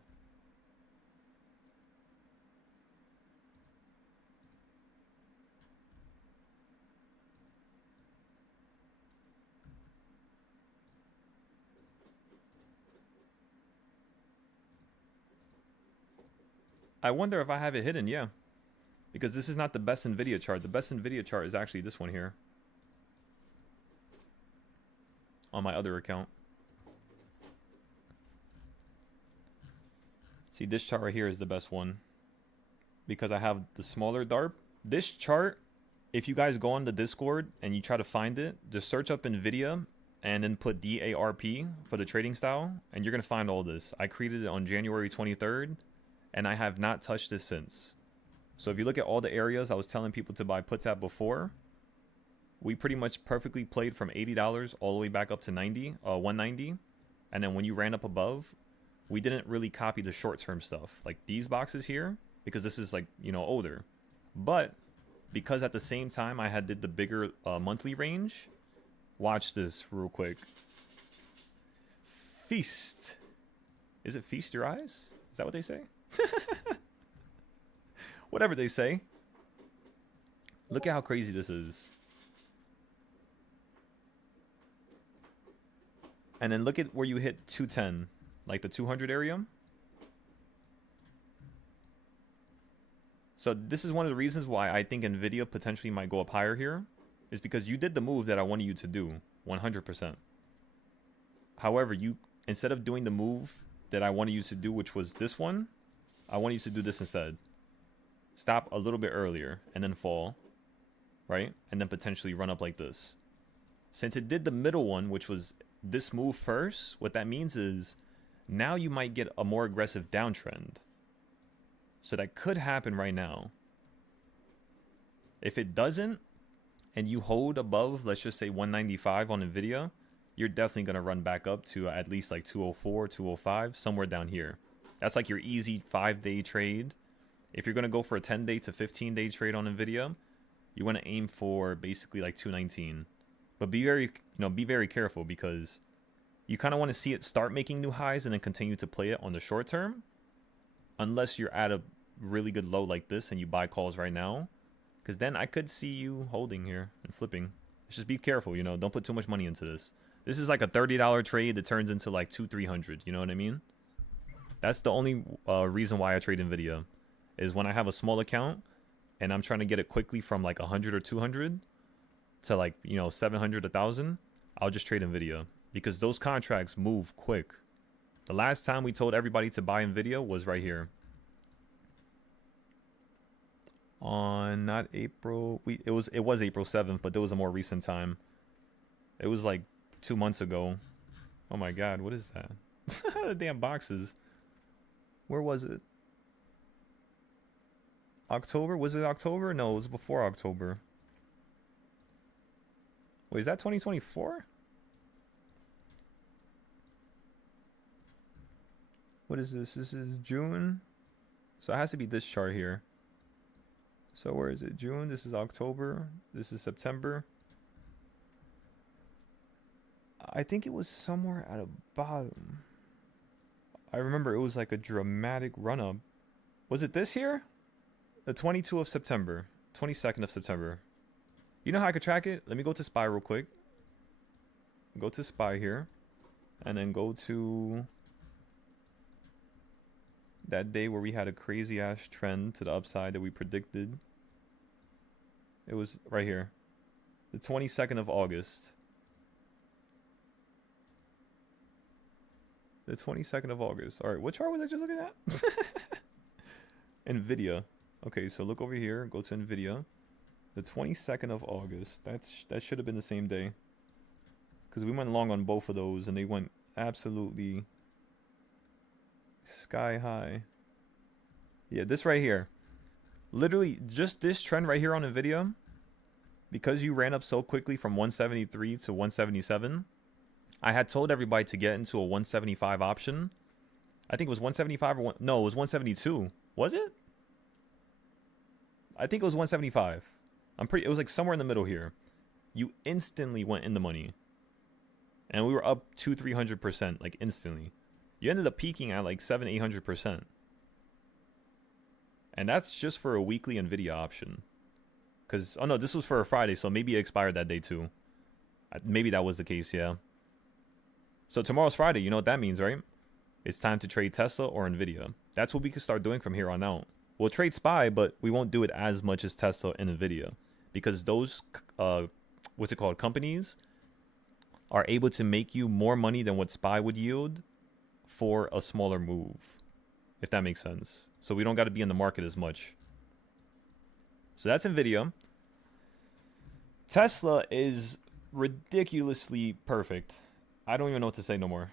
I wonder if I have it hidden, yeah. Because this is not the best NVIDIA chart. The best NVIDIA chart is actually this one here. On my other account. See, this chart right here is the best one. Because I have the smaller DARP. This chart, if you guys go on the Discord and you try to find it, just search up NVIDIA and then put DARP for the trading style. And you're going to find all this. I created it on January 23rd. And I have not touched this since. So if you look at all the areas I was telling people to buy puts at before, we pretty much perfectly played from $80 all the way back up to 190. And then when you ran up above, we didn't really copy the short-term stuff. Like these boxes here, because this is like, you know, older. But because at the same time I did the bigger monthly range, watch this real quick. Feast. Is it feast your eyes? Is that what they say? Whatever they say. Look at how crazy this is. And then look at where you hit 210, like the 200 area. So this is one of the reasons why I think Nvidia potentially might go up higher here, is because you did the move that I wanted you to do, 100%. However, you, instead of doing the move that I wanted you to do, which was this one, I wanted you to do this instead. Stop a little bit earlier and then fall, right? And then potentially run up like this. Since it did the middle one, which was this move first, what that means is now you might get a more aggressive downtrend. So that could happen right now. If it doesn't, and you hold above, let's just say 195 on Nvidia, you're definitely going to run back up to at least like 204, 205, somewhere down here. That's like your easy 5-day trade. If you're going to go for a 10-day to 15-day trade on Nvidia, you want to aim for basically like 219. But be very careful, because you kind of want to see it start making new highs and then continue to play it on the short term, unless you're at a really good low like this and you buy calls right now, because then I could see you holding here and flipping. Just be careful, don't put too much money into this. This is like a $30 trade that turns into like $200-300. You know what I mean? That's the only reason why I trade Nvidia, is when I have a small account and I'm trying to get it quickly from like 100 or 200 to like 700, 1,000. I'll just trade Nvidia, because those contracts move quick. The last time we told everybody to buy Nvidia was right here. On not April, it was April 7th, but there was a more recent time. It was like 2 months ago. Oh my god, what is that? The damn boxes. Where was it? October? Was it October? No, it was before October. Wait, is that 2024? What is this? This is June. So it has to be this chart here. So where is it? June. This is October. This is September. I think it was somewhere at a bottom. I remember it was like a dramatic run up. Was it this year? The 22nd of September. 22nd of September. You know how I could track it? Let me go to SPY real quick. Go to SPY here. And then go to that day where we had a crazy ass trend to the upside that we predicted. It was right here. The 22nd of August. The 22nd of August. Alright, what chart was I just looking at? Nvidia. Okay, so look over here. Go to Nvidia. The 22nd of August. That should have been the same day. Because we went long on both of those and they went absolutely sky high. Yeah, this right here. Literally, just this trend right here on Nvidia, because you ran up so quickly from 173 to 177, I had told everybody to get into a 175 option. I think it was 175 or no, it was 172. Was it? I think it was 175. It was like somewhere in the middle here. You instantly went in the money. And we were up 200-300%, like instantly. You ended up peaking at like 700-800%. And that's just for a weekly Nvidia option. Because, oh no, this was for a Friday, so maybe it expired that day too. Maybe that was the case, yeah. So tomorrow's Friday, you know what that means, right? It's time to trade Tesla or Nvidia. That's what we can start doing from here on out. We'll trade SPY, but we won't do it as much as Tesla and Nvidia. Because those, companies are able to make you more money than what SPY would yield for a smaller move. If that makes sense. So we don't got to be in the market as much. So that's Nvidia. Tesla is ridiculously perfect. I don't even know what to say no more.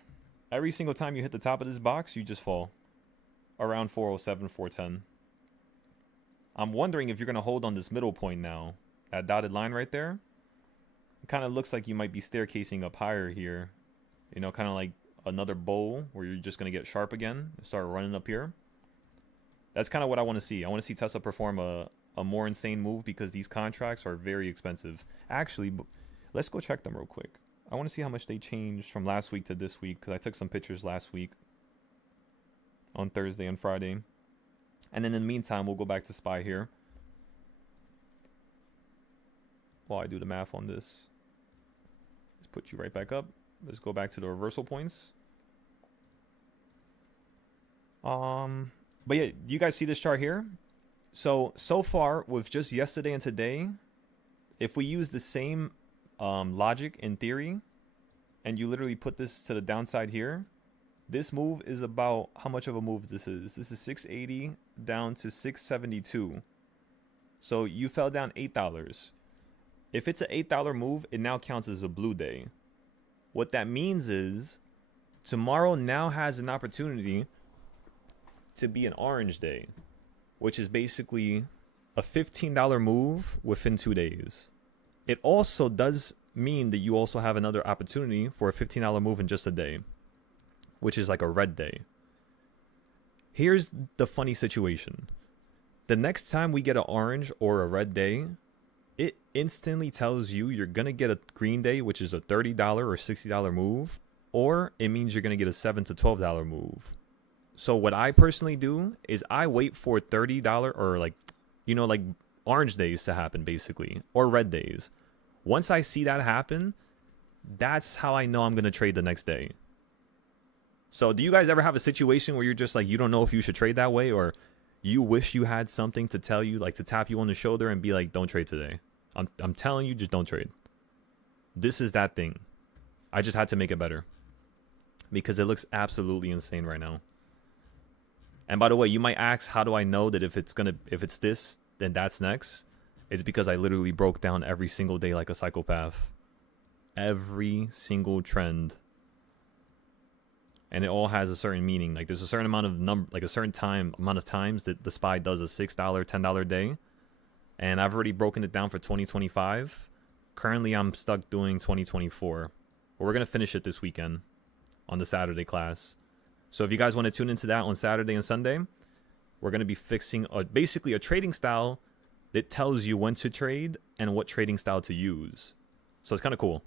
Every single time you hit the top of this box, you just fall. Around 407, 410. I'm wondering if you're going to hold on this middle point now. That dotted line right there. It kind of looks like you might be staircasing up higher here. Kind of like another bowl where you're just going to get sharp again and start running up here. That's kind of what I want to see. I want to see Tesla perform a more insane move, because these contracts are very expensive. Actually, let's go check them real quick. I want to see how much they changed from last week to this week, because I took some pictures last week on Thursday and Friday. And then in the meantime, we'll go back to SPY here. while I do the math on this. Let's put you right back up. Let's go back to the reversal points. But yeah, you guys see this chart here? So far with just yesterday and today, if we use the same logic in theory, and you literally put this to the downside here, this move is about how much of a move this is. This is 680 down to 672. So you fell down $8. If it's an $8 move, it now counts as a blue day. What that means is tomorrow now has an opportunity to be an orange day, which is basically a $15 move within 2 days. It also does mean that you also have another opportunity for a $15 move in just a day, which is like a red day. Here's the funny situation. The next time we get an orange or a red day, it instantly tells you you're going to get a green day, which is a $30 or $60 move, or it means you're going to get a $7 to $12 move. So what I personally do is I wait for $30 or like orange days to happen basically, or red days. Once I see that happen, that's how I know I'm going to trade the next day. So do you guys ever have a situation where you're just like, you don't know if you should trade that way, or you wish you had something to tell you, like to tap you on the shoulder and be like, don't trade today. I'm telling you, just don't trade. This is that thing. I just had to make it better because it looks absolutely insane right now. And by the way, you might ask, how do I know that if it's this, then that's next? It's because I literally broke down every single day like a psychopath. Every single trend. And it all has a certain meaning. Like there's a certain amount of a certain amount of times that the SPY does a $6, $10 day. And I've already broken it down for 2025. Currently, I'm stuck doing 2024. But we're going to finish it this weekend on the Saturday class. So if you guys want to tune into that on Saturday and Sunday, we're going to be fixing basically a trading style that tells you when to trade and what trading style to use. So it's kind of cool.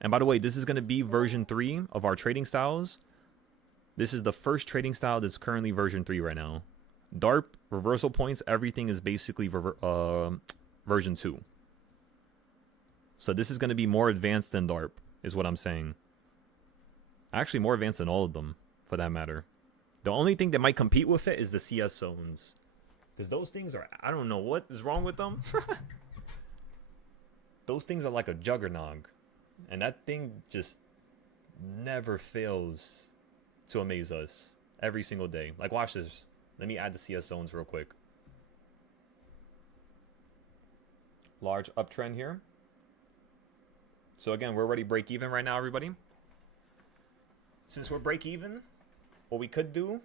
And by the way, this is going to be version 3 of our trading styles. This is the first trading style that's currently version 3 right now. DARP, reversal points, everything is basically version 2. So this is going to be more advanced than DARP, is what I'm saying. Actually, more advanced than all of them, for that matter. The only thing that might compete with it is the CS zones. Because those things are, I don't know what is wrong with them. Those things are like a juggernaut. And that thing just never fails to amaze us every single day. Like, watch this. Let me add the CS zones real quick. Large uptrend here. So again, we're already break even right now, everybody. Since we're break even, what we could do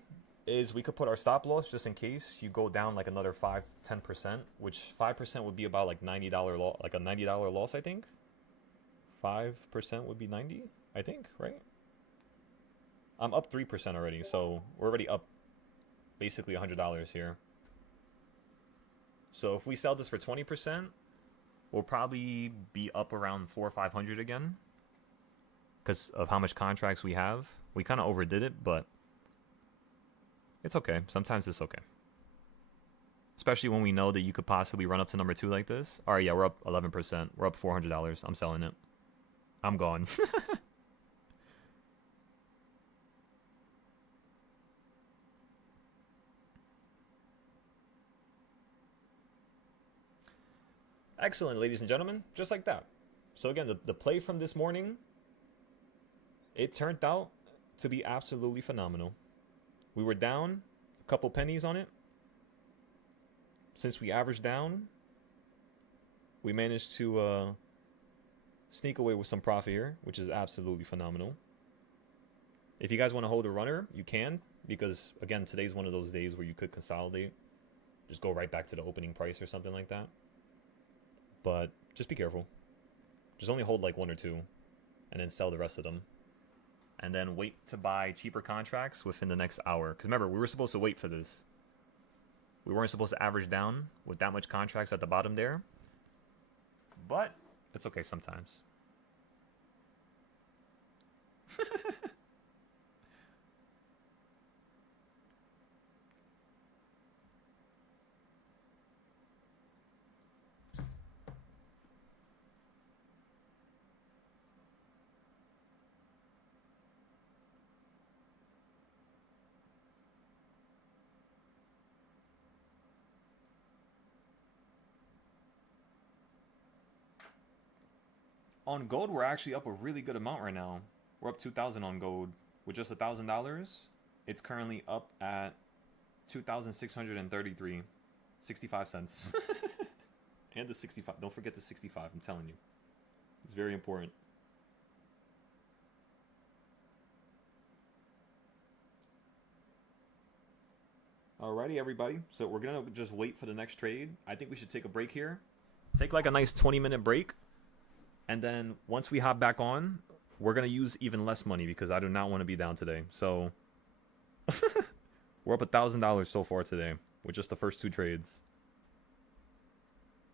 is we could put our stop loss just in case you go down like another 5-10%, which 5% would be about like $90 loss, like a $90 loss, I think. 5% would be 90, I think, right? I'm up 3% already, so we're already up basically $100 here. So if we sell this for 20%, we'll probably be up around 400 or 500 again because of how much contracts we have. We kind of overdid it, but it's okay. Sometimes it's okay. Especially when we know that you could possibly run up to number 2 like this. All right, yeah, we're up 11%. We're up $400. I'm selling it. I'm gone. Excellent, ladies and gentlemen. Just like that. So again, the play from this morning, it turned out to be absolutely phenomenal. We were down a couple pennies on it. Since we averaged down, we managed to sneak away with some profit here, which is absolutely phenomenal. If you guys want to hold a runner, you can, because again, today's one of those days where you could consolidate. Just go right back to the opening price or something like that. But just be careful. Just only hold like 1 or 2 and then sell the rest of them. And then wait to buy cheaper contracts within the next hour. Because remember, we were supposed to wait for this. We weren't supposed to average down with that much contracts at the bottom there. But it's okay sometimes. on gold, we're actually up a really good amount right now. We're up 2,000 on gold with just $1,000. It's currently up at 2,633, 65 cents. And the 65. Don't forget the 65. I'm telling you, it's very important. Alrighty, everybody. So we're gonna just wait for the next trade. I think we should take a break here. Take like a nice 20-minute break. And then once we hop back on, we're going to use even less money because I do not want to be down today. So we're up $1,000 so far today with just the first two trades.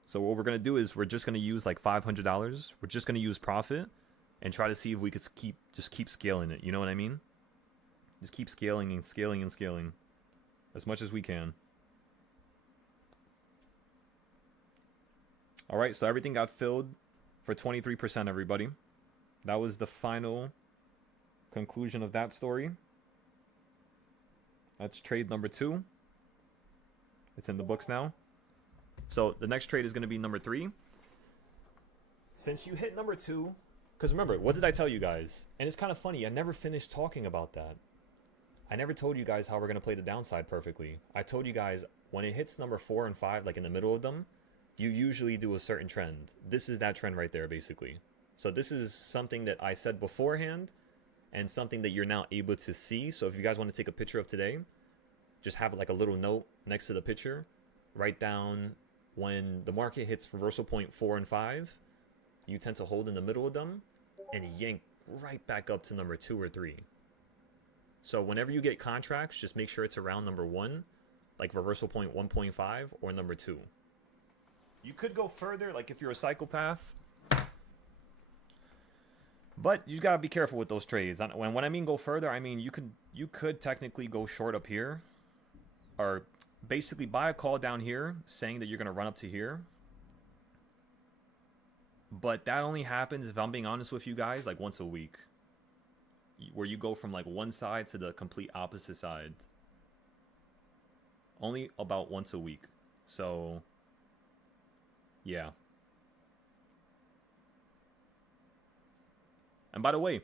So what we're going to do is we're just going to use like $500. We're just going to use profit and try to see if we could keep scaling it. You know what I mean? Just keep scaling and scaling and scaling as much as we can. All right, so everything got filled for 23%, everybody. That was the final conclusion of that story. That's trade number 2. It's in the books now. So the next trade is going to be number 3. Since you hit number 2, because remember, what did I tell you guys? And it's kind of funny, I never finished talking about that. I never told you guys how we're going to play the downside perfectly. I told you guys when it hits number 4 and 5, like in the middle of them, you usually do a certain trend. This is that trend right there, basically. So this is something that I said beforehand and something that you're now able to see. So if you guys want to take a picture of today, just have like a little note next to the picture. Write down when the market hits reversal point 4 and 5, you tend to hold in the middle of them and yank right back up to number 2 or 3. So whenever you get contracts, just make sure it's around number 1, like reversal point 1.5 or number 2. You could go further, like if you're a psychopath. But you gotta be careful with those trades. When I mean go further, I mean you could technically go short up here, or basically buy a call down here, saying that you're gonna run up to here. But that only happens, if I'm being honest with you guys, like once a week, where you go from like one side to the complete opposite side. Only about once a week. So yeah. And by the way,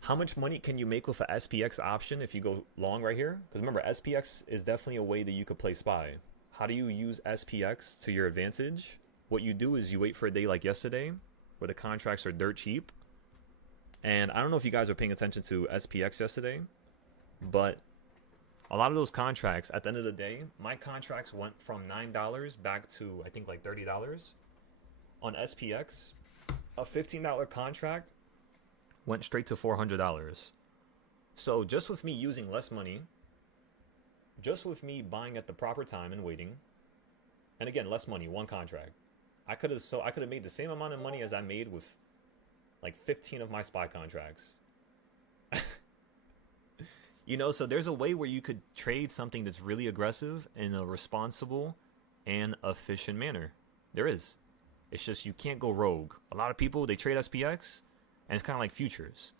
how much money can you make with a SPX option if you go long right here? Because remember, SPX is definitely a way that you could play SPY. How do you use SPX to your advantage? What you do is you wait for a day like yesterday, where the contracts are dirt cheap. And I don't know if you guys are paying attention to SPX yesterday, but a lot of those contracts, at the end of the day, my contracts went from $9 back to, I think, like $30. On SPX, a $15 contract went straight to $400. So just with me using less money, just with me buying at the proper time and waiting, and again, less money, one contract, I could have made the same amount of money as I made with like 15 of my SPY contracts. You know, so there's a way where you could trade something that's really aggressive in a responsible and efficient manner. There is. It's just you can't go rogue. A lot of people, they trade SPX, and it's kind of like futures.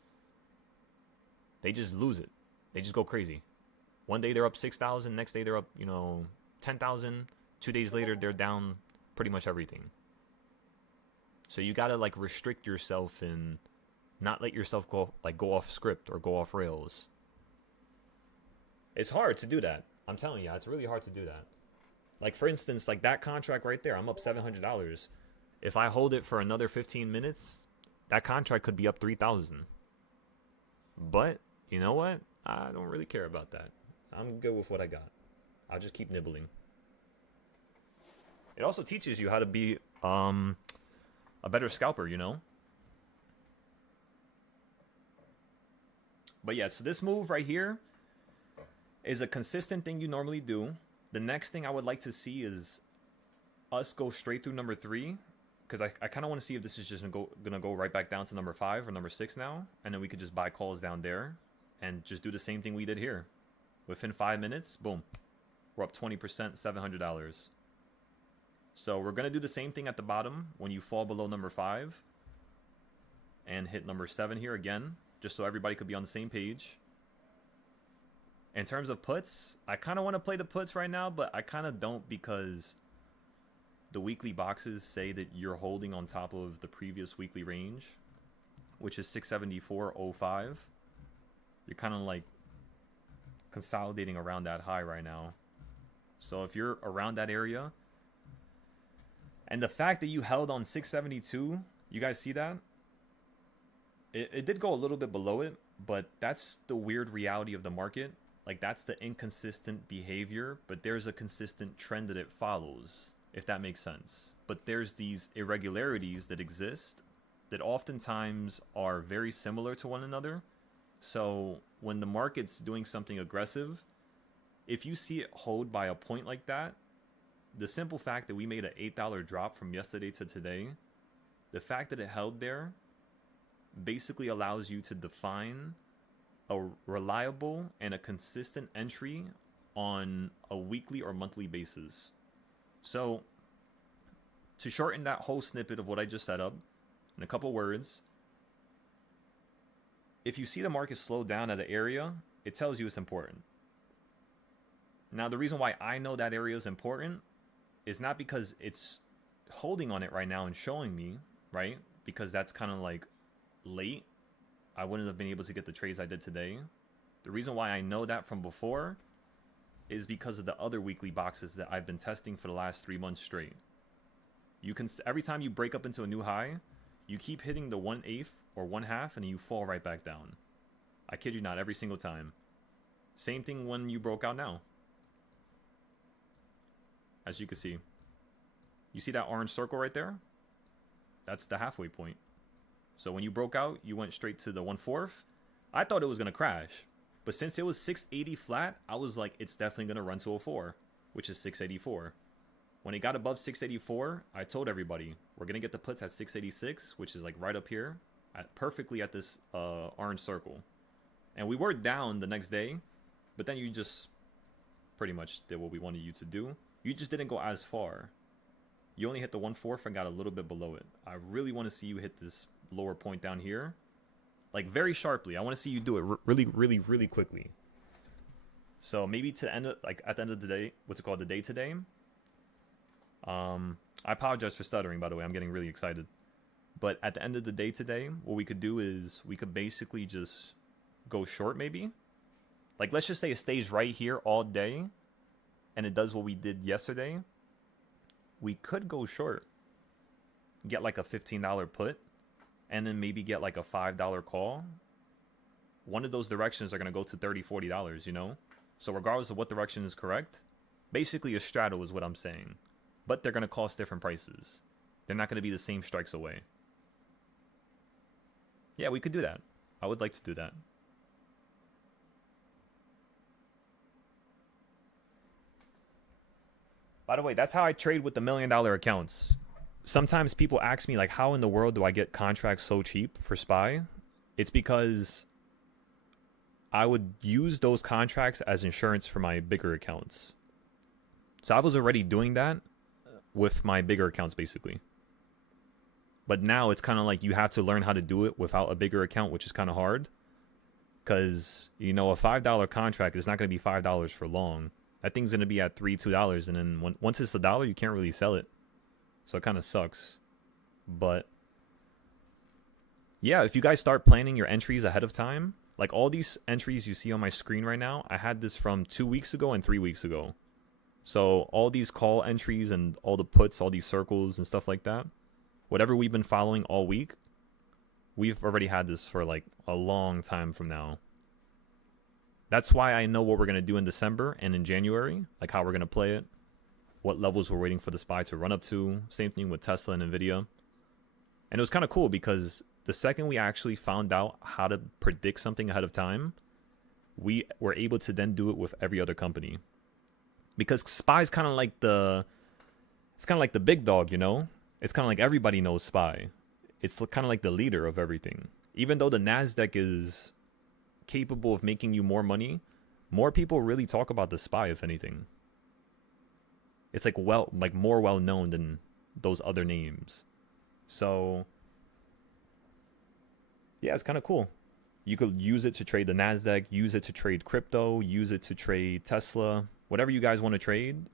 They just lose it. They just go crazy. One day they're up 6,000, next day they're up, 10,000. 2 days later, they're down pretty much everything. So you got to like restrict yourself and not let yourself go off script or go off rails. It's hard to do that. I'm telling you, it's really hard to do that. Like for instance, like that contract right there, I'm up $700. If I hold it for another 15 minutes, that contract could be up 3,000. But you know what? I don't really care about that. I'm good with what I got. I'll just keep nibbling. It also teaches you how to be a better scalper, But yeah, so this move right here is a consistent thing you normally do. The next thing I would like to see is us go straight through number 3, because I kind of want to see if this is just gonna go right back down to number 5 or number 6 now, and then we could just buy calls down there and just do the same thing we did here. Within 5 minutes, boom, we're up 20%, $700. So we're gonna do the same thing at the bottom when you fall below number 5 and hit number 7 here again, just so everybody could be on the same page. In terms of puts, I kind of want to play the puts right now, but I kind of don't, because the weekly boxes say that you're holding on top of the previous weekly range, which is 674.05. You're kind of like consolidating around that high right now. So if you're around that area, and the fact that you held on 672, you guys see that? It did go a little bit below it, but that's the weird reality of the market. Like, that's the inconsistent behavior, but there's a consistent trend that it follows, if that makes sense. But there's these irregularities that exist that oftentimes are very similar to one another. So when the market's doing something aggressive, if you see it hold by a point like that, the simple fact that we made an $8 drop from yesterday to today, the fact that it held there basically allows you to define a reliable and a consistent entry on a weekly or monthly basis. So to shorten that whole snippet of what I just set up in a couple words, if you see the market slow down at an area, it tells you it's important. Now, the reason why I know that area is important is not because it's holding on it right now and showing me, right? Because that's kind of like late. I wouldn't have been able to get the trades I did today. The reason why I know that from before is because of the other weekly boxes that I've been testing for the last 3 months straight. You can, every time you break up into a new high, you keep hitting the 1/8 or 1/2 and you fall right back down. I kid you not, every single time. Same thing when you broke out now. As you can see. You see that orange circle right there? That's the halfway point. So when you broke out, you went straight to the 1/4. I thought it was going to crash. But since it was 680 flat, I was like, it's definitely going to run to a 4, which is 684. When it got above 684, I told everybody, we're going to get the puts at 686, which is like right up here, perfectly at this orange circle. And we were down the next day, but then you just pretty much did what we wanted you to do. You just didn't go as far. You only hit the 1/4 and got a little bit below it. I really want to see you hit this lower point down here, like very sharply. I want to see you do it really, really, really quickly. So maybe to end it, like at the end of the day, what's it called, the day today. I apologize for stuttering, by the way. I'm getting really excited. But at the end of the day today, what we could do is we could basically just go short, maybe. Like, let's just say it stays right here all day, and it does what we did yesterday. We could go short, get like a $15 put, and then maybe get like a $5 call. One of those directions are going to go to $30, $40, you know? So regardless of what direction is correct, basically a straddle is what I'm saying. But they're going to cost different prices. They're not going to be the same strikes away. Yeah, we could do that. I would like to do that. By the way, that's how I trade with the $1 million accounts. Sometimes people ask me, like, how in the world do I get contracts so cheap for SPY? It's because I would use those contracts as insurance for my bigger accounts. So I was already doing that with my bigger accounts, basically. But now it's kind of like you have to learn how to do it without a bigger account, which is kind of hard. Because, you know, a $5 contract is not going to be $5 for long. That thing's going to be at $3, $2. And then once it's $1, you can't really sell it. So it kind of sucks. But yeah, if you guys start planning your entries ahead of time, like all these entries you see on my screen right now, I had this from 2 weeks ago and 3 weeks ago. So all these call entries and all the puts, all these circles and stuff like that, whatever we've been following all week, we've already had this for like a long time from now. That's why I know what we're going to do in December and in January, like how we're going to play it, what levels we're waiting for the SPY to run up to. Same thing with Tesla and Nvidia. And it was kind of cool because the second we actually found out how to predict something ahead of time, we were able to then do it with every other company. Because SPY is kind of like the big dog, you know? It's kind of like everybody knows SPY. It's kind of like the leader of everything. Even though the NASDAQ is capable of making you more money, more people really talk about the SPY, if anything. It's like more well known than those other names. So yeah, it's kind of cool. You could use it to trade the NASDAQ, use it to trade crypto, use it to trade Tesla, whatever you guys want to trade.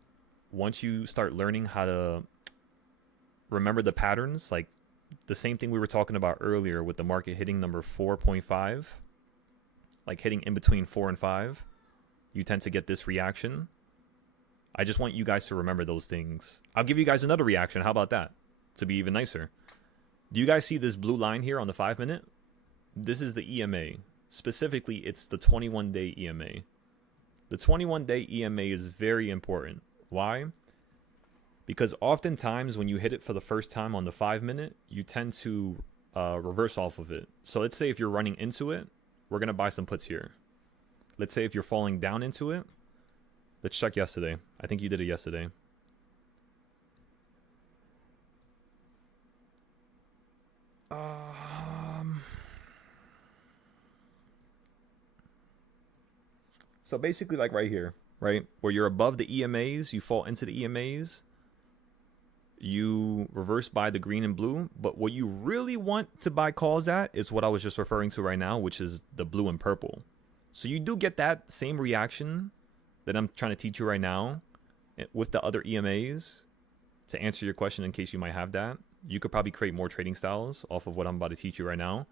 Once you start learning how to remember the patterns, like the same thing we were talking about earlier with the market hitting number 4.5, like hitting in between 4 and 5, you tend to get this reaction. I just want you guys to remember those things. I'll give you guys another reaction. How about that? To be even nicer. Do you guys see this blue line here on the 5 minute? This is the EMA. Specifically, it's the 21-day EMA. The 21-day EMA is very important. Why? Because oftentimes when you hit it for the first time on the 5 minute, you tend to reverse off of it. So let's say if you're running into it, we're going to buy some puts here. Let's say if you're falling down into it, let's check yesterday. I think you did it yesterday. So basically like right here, right? Where you're above the EMAs, you fall into the EMAs, you reverse buy the green and blue. But what you really want to buy calls at is what I was just referring to right now, which is the blue and purple. So you do get that same reaction that I'm trying to teach you right now with the other EMAs. To answer your question, in case you might have that, you could probably create more trading styles off of what I'm about to teach you right now.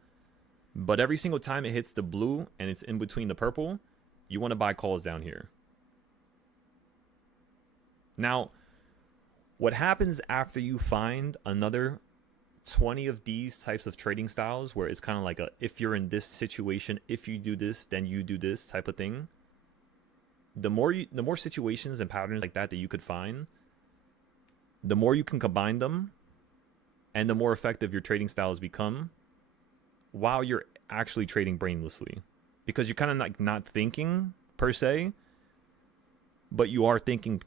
But every single time it hits the blue and it's in between the purple, you want to buy calls down here. Now, what happens after you find another 20 of these types of trading styles where it's kind of like a, if you're in this situation, if you do this, then you do this type of thing. The more situations and patterns like that you could find, the more you can combine them, and the more effective your trading styles become while you're actually trading brainlessly. Because you're kind of like not thinking per se, but you are thinking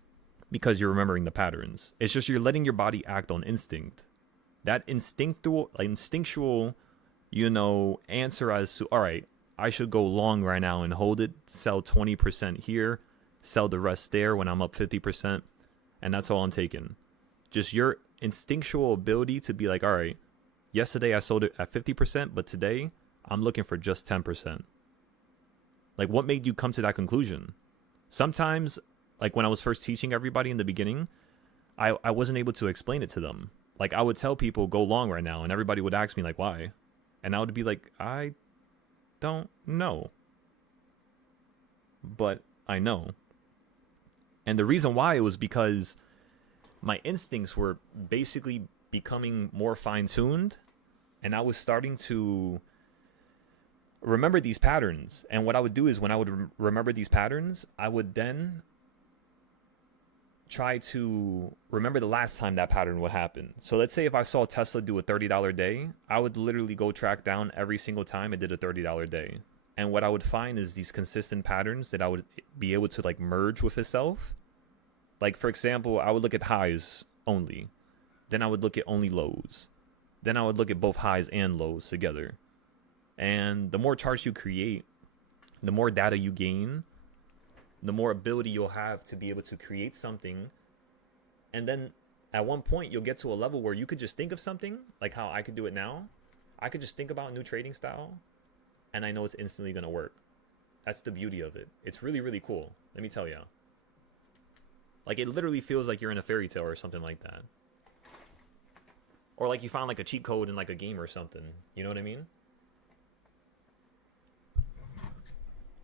because you're remembering the patterns. It's just you're letting your body act on instinct. That instinctual, answer as to, all right, I should go long right now and hold it, sell 20% here, sell the rest there when I'm up 50%, and that's all I'm taking. Just your instinctual ability to be like, all right, yesterday I sold it at 50%, but today I'm looking for just 10%. Like, what made you come to that conclusion? Sometimes, like when I was first teaching everybody in the beginning, I wasn't able to explain it to them. Like, I would tell people, go long right now, and everybody would ask me, like, why? And I would be like, I don't know. But I know. And the reason why it was because my instincts were basically becoming more fine-tuned, and I was starting to remember these patterns. And what I would do is when I would remember these patterns, I would then try to remember the last time that pattern would happen. So let's say if I saw Tesla do a $30 day, I would literally go track down every single time it did a $30 day. And what I would find is these consistent patterns that I would be able to like merge with itself. Like, for example, I would look at highs only. Then I would look at only lows. Then I would look at both highs and lows together. And the more charts you create, the more data you gain, the more ability you'll have to be able to create something. And then at one point, you'll get to a level where you could just think of something, like how I could do it now. I could just think about a new trading style, and I know it's instantly going to work. That's the beauty of it. It's really, really cool. Let me tell you. Like, it literally feels like you're in a fairy tale or something like that. Or like you found like a cheat code in like a game or something. You know what I mean?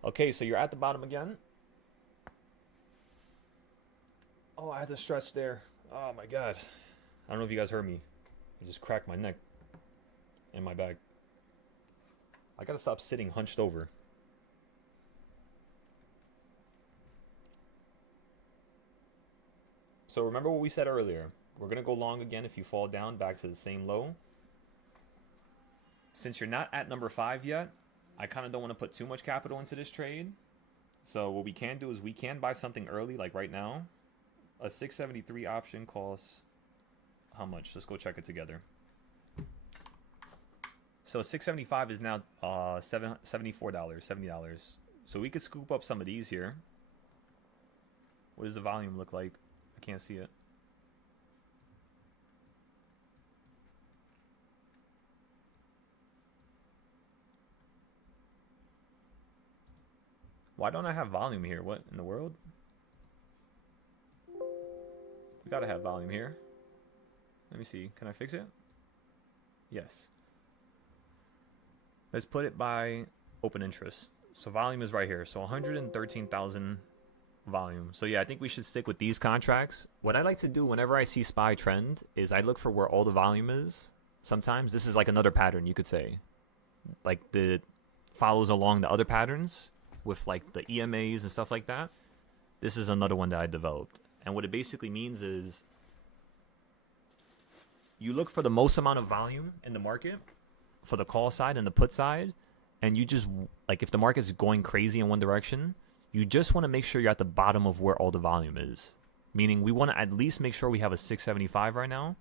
Okay, so you're at the bottom again. Oh, I had to stretch there. Oh my God. I don't know if you guys heard me. I just cracked my neck and my back. I gotta stop sitting hunched over. So remember what we said earlier. We're gonna go long again if you fall down back to the same low. Since you're not at number 5 yet, I kind of don't want to put too much capital into this trade. So what we can do is we can buy something early, like right now. A 673 option costs how much? Let's go check it together. So 675 is now $74, $70. So we could scoop up some of these here. What does the volume look like? I can't see it. Why don't I have volume here? What in the world? We gotta have volume here. Let me see. Can I fix it? Yes. Let's put it by open interest. So volume is right here. So 113,000 volume. So yeah, I think we should stick with these contracts. What I like to do whenever I see SPY trend is I look for where all the volume is. Sometimes this is like another pattern, you could say. Like the follows along the other patterns with like the EMAs and stuff like that. This is another one that I developed. And what it basically means is you look for the most amount of volume in the market for the call side and the put side. And you just, like if the market's going crazy in one direction, you just want to make sure you're at the bottom of where all the volume is. Meaning we want to at least make sure we have a 675 right now.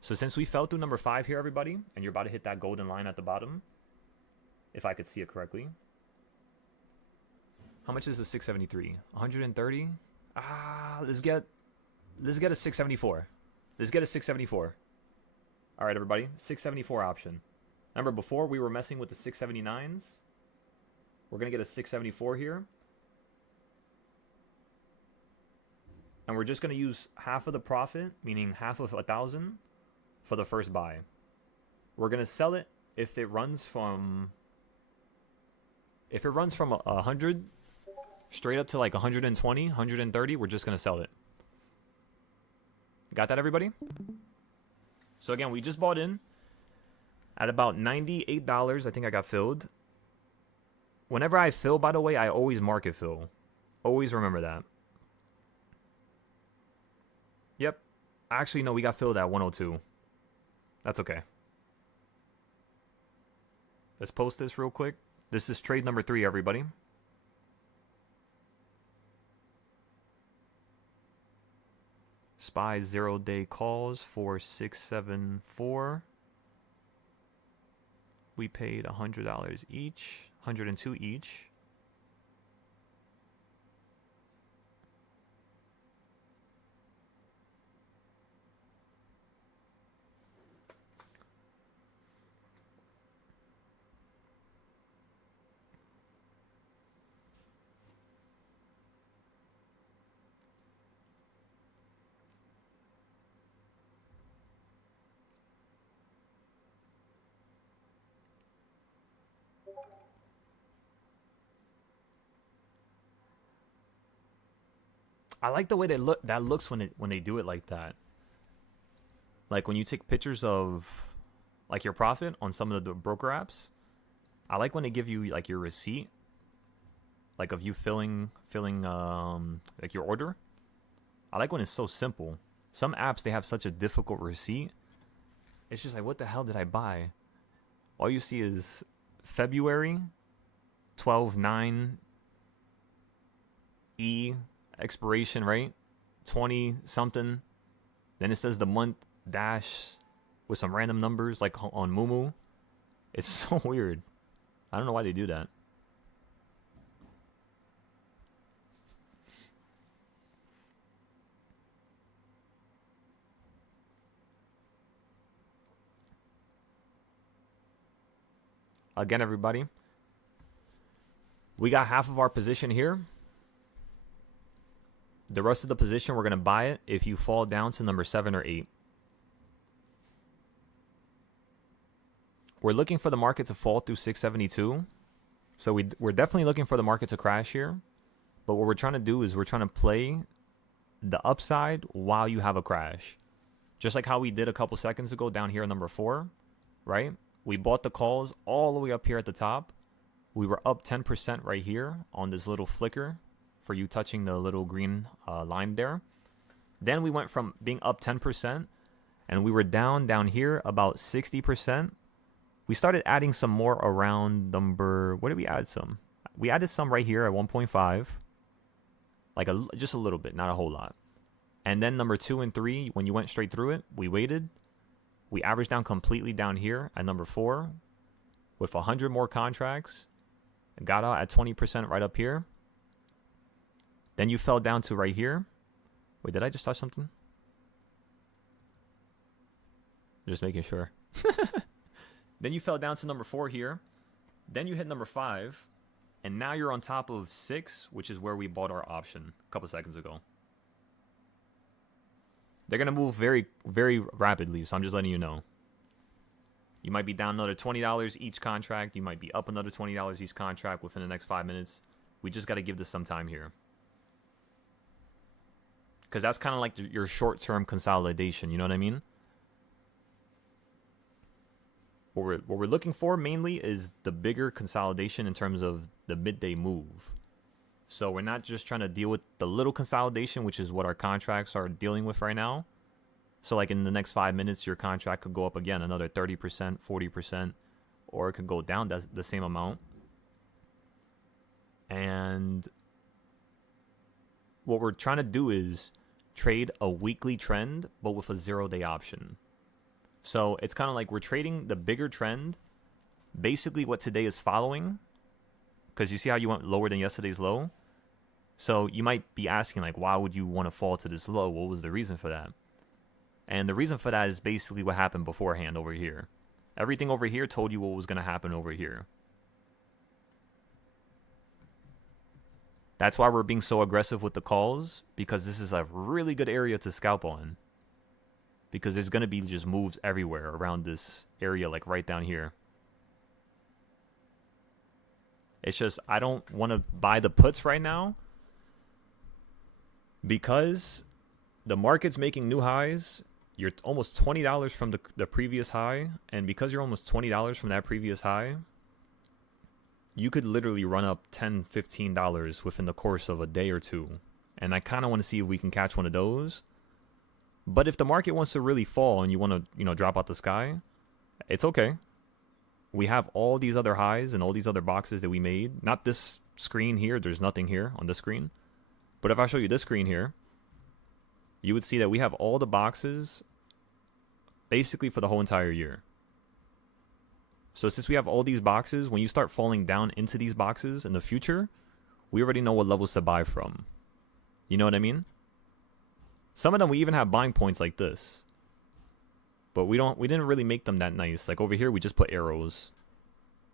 So since we fell through number 5 here, everybody, and you're about to hit that golden line at the bottom, if I could see it correctly. How much is the 673? 130? Let's get a 674. Let's get a 674. All right, everybody, 674 option. Remember, before we were messing with the 679s. We're going to get a 674 here. And we're just going to use half of the profit, meaning half of 1,000 for the first buy. We're going to sell it if it runs from 100 straight up to like 120, 130, we're just going to sell it. Got that, everybody? So again, we just bought in at about $98. I think I got filled. Whenever I fill, by the way, I always market fill. Always remember that. Yep. Actually, no, we got filled at 102. That's okay. Let's post this real quick. This is trade number 3, everybody. SPY 0-day calls for 674. We paid $100 each, 102 each. I like the way that looks when they do it like that. Like when you take pictures of like your profit on some of the broker apps. I like when they give you like your receipt, like of you filling like your order. I like when it's so simple. Some apps, they have such a difficult receipt. It's just like, what the hell did I buy? All you see is February 12/9 E expiration, right? 20 something. Then it says the month dash with some random numbers like on Moomoo. It's so weird. I don't know why they do that. Again, everybody, we got half of our position here. The rest of the position, we're going to buy it if you fall down to number 7 or 8. We're looking for the market to fall through 672. So we're definitely looking for the market to crash here. But what we're trying to do is we're trying to play the upside while you have a crash. Just like how we did a couple seconds ago down here at number 4, right? We bought the calls all the way up here at the top. We were up 10% right here on this little flicker for you touching the little green line there. Then we went from being up 10% and we were down here about 60%. We started adding some more around number, where did we add some? We added some right here at 1.5. Like just a little bit, not a whole lot. And then number 2 and 3, when you went straight through it, we waited. We averaged down completely down here at number 4 with 100 more contracts. Got out at 20% right up here. Then you fell down to right here. Wait, did I just touch something? Just making sure. Then you fell down to number 4 here. Then you hit number 5. And now you're on top of 6, which is where we bought our option a couple seconds ago. They're going to move very, very rapidly, so I'm just letting you know. You might be down another $20 each contract. You might be up another $20 each contract within the next 5 minutes. We just got to give this some time here. Because that's kind of like your short-term consolidation, you know what I mean? What we're looking for mainly is the bigger consolidation in terms of the midday move. So we're not just trying to deal with the little consolidation, which is what our contracts are dealing with right now. So like in the next 5 minutes, your contract could go up again another 30%, 40%, or it could go down the same amount. And what we're trying to do is trade a weekly trend, but with a 0-day option. So it's kind of like we're trading the bigger trend, basically what today is following, because you see how you went lower than yesterday's low? So you might be asking, like, why would you want to fall to this low? What was the reason for that? And the reason for that is basically what happened beforehand over here. Everything over here told you what was going to happen over here. That's why we're being so aggressive with the calls, because this is a really good area to scalp on. Because there's going to be just moves everywhere around this area, like right down here. It's just, I don't want to buy the puts right now because the market's making new highs. You're almost $20 from the previous high. And because you're almost $20 from that previous high, you could literally run up $10, $15 within the course of a day or two. And I kind of want to see if we can catch one of those. But if the market wants to really fall and you want to, drop out the sky, it's okay. We have all these other highs and all these other boxes that we made. Not this screen here. There's nothing here on this screen. But if I show you this screen here, you would see that we have all the boxes basically for the whole entire year. So since we have all these boxes, when you start falling down into these boxes in the future, we already know what levels to buy from. You know what I mean? Some of them we even have buying points like this. But we didn't really make them that nice. Like over here we just put arrows.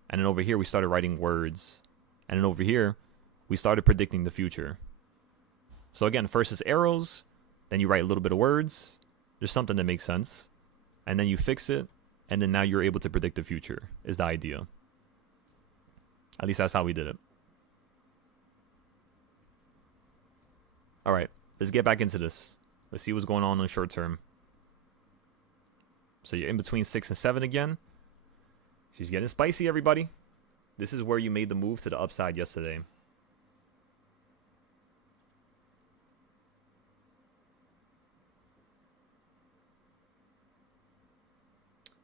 And then over here we started writing words. And then over here we started predicting the future. So again, first is arrows, then you write a little bit of words. There's something that makes sense. And then you fix it, and then now you're able to predict the future, is the idea. At least that's how we did it. Alright, let's get back into this. Let's see what's going on in the short term. So you're in between 6 and 7 again. She's getting spicy, everybody. This is where you made the move to the upside yesterday.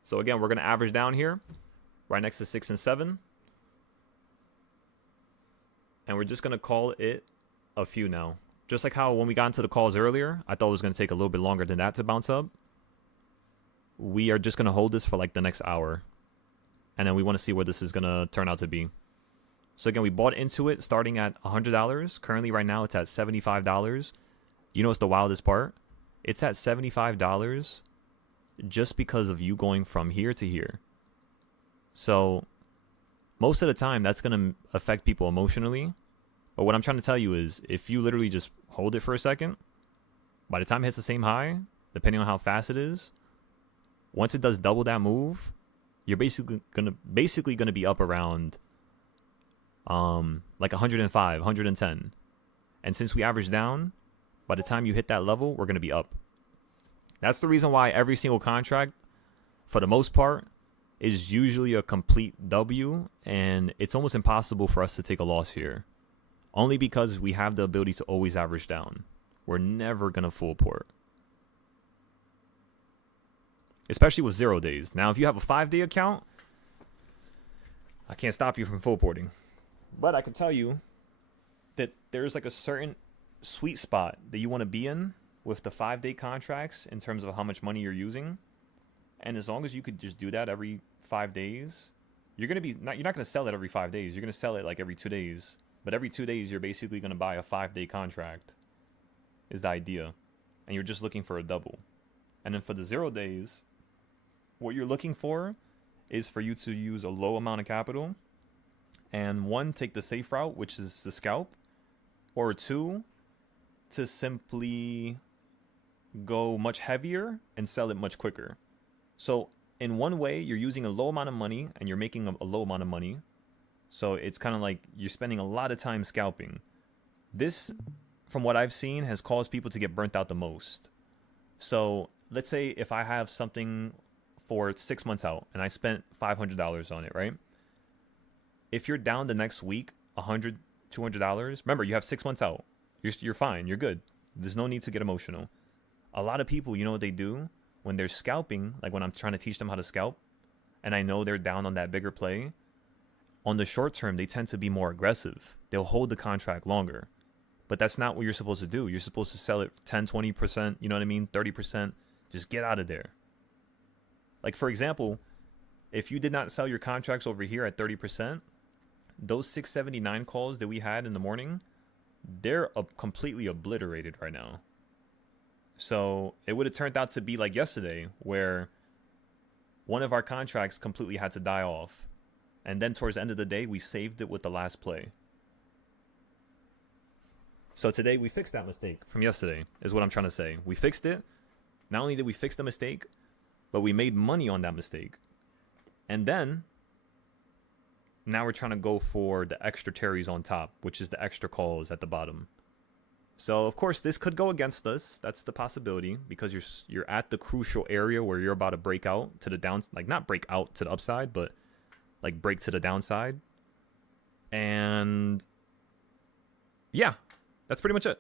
So again, we're going to average down here, right next to 6 and 7. And we're just going to call it a few now. Just like how when we got into the calls earlier, I thought it was going to take a little bit longer than that to bounce up. We are just going to hold this for like the next hour. And then we want to see what this is going to turn out to be. So again, we bought into it starting at $100. Currently right now it's at $75. You know what's the wildest part? It's at $75 just because of you going from here to here. So most of the time that's going to affect people emotionally. But what I'm trying to tell you is if you literally just hold it for a second, by the time it hits the same high, depending on how fast it is, once it does double that move, you're basically gonna be up around like 105, 110. And since we average down, by the time you hit that level, we're gonna be up. That's the reason why every single contract, for the most part, is usually a complete W, and it's almost impossible for us to take a loss here. Only because we have the ability to always average down. We're never gonna full port. Especially with 0 days. Now, if you have a 5-day account, I can't stop you from full porting. But I can tell you that there's like a certain sweet spot that you want to be in with the 5-day contracts in terms of how much money you're using. And as long as you could just do that every 5 days, you're not going to sell it every 5 days. You're going to sell it like every 2 days. But every 2 days, you're basically going to buy a 5-day contract is the idea. And you're just looking for a double. And then for the 0 days, what you're looking for is for you to use a low amount of capital and 1, take the safe route, which is the scalp, or 2, to simply go much heavier and sell it much quicker. So in one way, you're using a low amount of money and you're making a low amount of money. So it's kind of like you're spending a lot of time scalping. This, from what I've seen, has caused people to get burnt out the most. So let's say if I have something for 6 months out and I spent $500 on it, right? If you're down the next week, $100, $200, remember, you have 6 months out. You're fine. You're good. There's no need to get emotional. A lot of people, you know what they do? When they're scalping, like when I'm trying to teach them how to scalp, and I know they're down on that bigger play, on the short term, they tend to be more aggressive. They'll hold the contract longer. But that's not what you're supposed to do. You're supposed to sell it 10, 20%, you know what I mean? 30%. Just get out of there. Like, for example, if you did not sell your contracts over here at 30%, those 679 calls that we had in the morning, they're completely obliterated right now. So it would have turned out to be like yesterday, where one of our contracts completely had to die off. And then towards the end of the day, we saved it with the last play. So today we fixed that mistake from yesterday, is what I'm trying to say. We fixed it. Not only did we fix the mistake, but we made money on that mistake. And then now we're trying to go for the extra cherries on top, which is the extra calls at the bottom. So of course this could go against us. That's the possibility, because you're at the crucial area where you're about to break out to the down, like not break out to the upside, but like break to the downside. And yeah, that's pretty much it.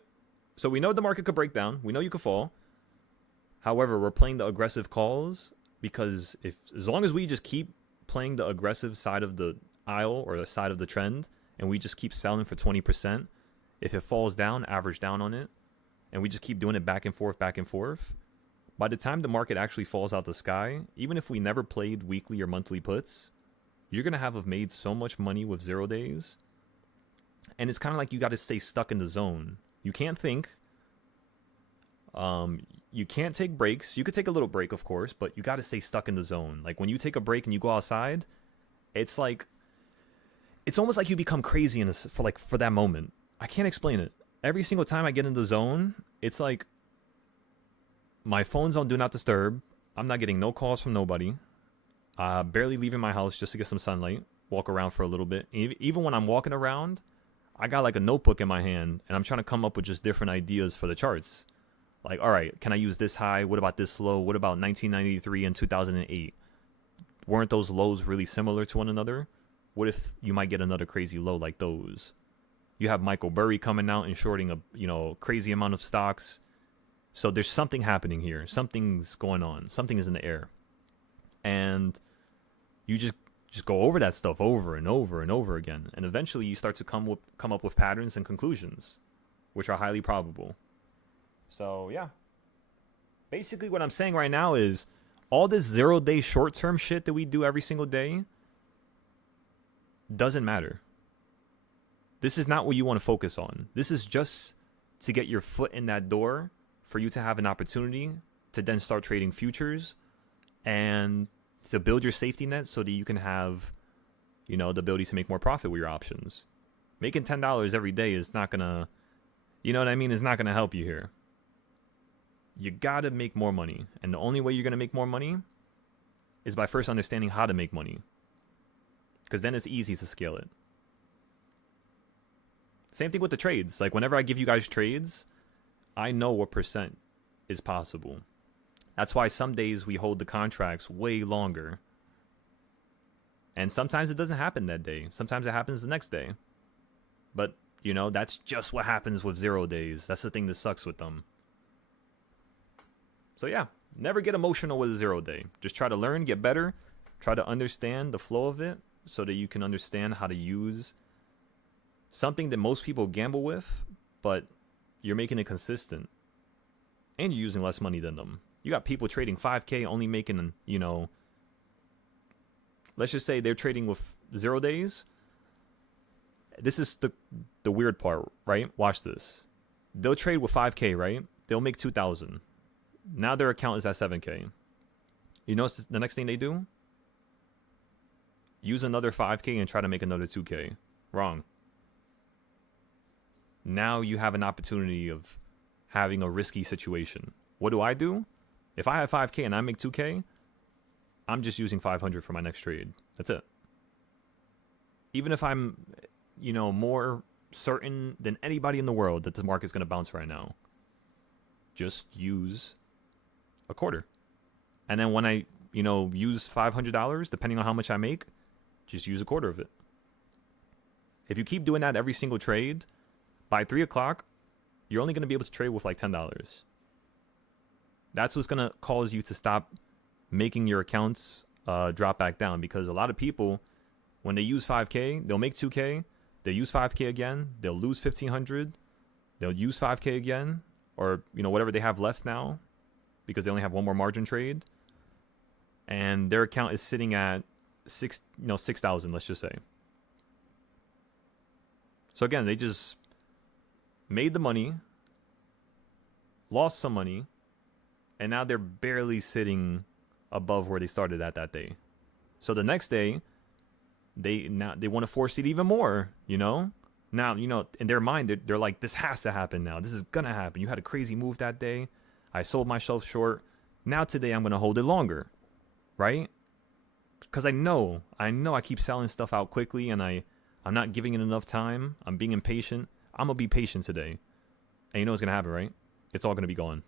So we know the market could break down. We know you could fall. However, we're playing the aggressive calls because as long as we just keep playing the aggressive side of the aisle or the side of the trend, and we just keep selling for 20%, if it falls down, average down on it, and we just keep doing it back and forth, by the time the market actually falls out the sky, even if we never played weekly or monthly puts, you're going to have made so much money with 0 days. And it's kind of like you got to stay stuck in the zone. You can't think. You can't take breaks. You could take a little break, of course, but you got to stay stuck in the zone. Like when you take a break and you go outside, it's almost like you become crazy for that moment. I can't explain it. Every single time I get in the zone, it's like my phone's on do not disturb. I'm not getting no calls from nobody. Barely leaving my house just to get some sunlight. Walk around for a little bit. Even when I'm walking around, I got like a notebook in my hand and I'm trying to come up with just different ideas for the charts. Like, all right, can I use this high? What about this low? What about 1993 and 2008? Weren't those lows really similar to one another? What if you might get another crazy low like those? You have Michael Burry coming out and shorting a crazy amount of stocks. So there's something happening here. Something's going on. Something is in the air. And you just go over that stuff over and over and over again. And eventually you start to come up with patterns and conclusions, which are highly probable. So, yeah. Basically what I'm saying right now is all this 0 day short-term shit that we do every single day doesn't matter. This is not what you want to focus on. This is just to get your foot in that door for you to have an opportunity to then start trading futures and to build your safety net so that you can have, the ability to make more profit with your options. Making $10 every day is not going to, is not going to help you here. You got to make more money. And the only way you're going to make more money is by first understanding how to make money. Because then it's easy to scale it. Same thing with the trades. Like whenever I give you guys trades, I know what percent is possible. That's why some days we hold the contracts way longer. And sometimes it doesn't happen that day. Sometimes it happens the next day. But, that's just what happens with 0 days. That's the thing that sucks with them. So yeah, never get emotional with a 0 day. Just try to learn, get better, try to understand the flow of it so that you can understand how to use something that most people gamble with, but you're making it consistent. And you're using less money than them. You got people trading 5K only making, let's just say they're trading with 0 days. This is the weird part, right? Watch this. They'll trade with 5K, right? They'll make 2,000. Now their account is at 7K. You know what's the next thing they do? Use another 5K and try to make another 2K. Wrong. Now you have an opportunity of having a risky situation. What do? If I have 5K and I make 2K, I'm just using 500 for my next trade. That's it. Even if I'm, more certain than anybody in the world that the market's going to bounce right now, just use a quarter. And then when I, use $500, depending on how much I make, just use a quarter of it. If you keep doing that every single trade, by 3 o'clock, you're only going to be able to trade with like $10. That's what's going to cause you to stop making your accounts drop back down, because a lot of people, when they use 5K, they'll make 2K, they'll use 5K again, they'll lose 1,500, they'll use 5K again, or whatever they have left now, because they only have one more margin trade, and their account is sitting at 6,000, let's just say. So again, they just made the money, lost some money, and now they're barely sitting above where they started at that day. So the next day, they want to force it even more, Now, in their mind, they're like, this has to happen now. This is going to happen. You had a crazy move that day. I sold myself short. Now today I'm going to hold it longer, right? Because I know I keep selling stuff out quickly, and I'm not giving it enough time. I'm being impatient. I'm going to be patient today. And you know what's going to happen, right? It's all going to be gone.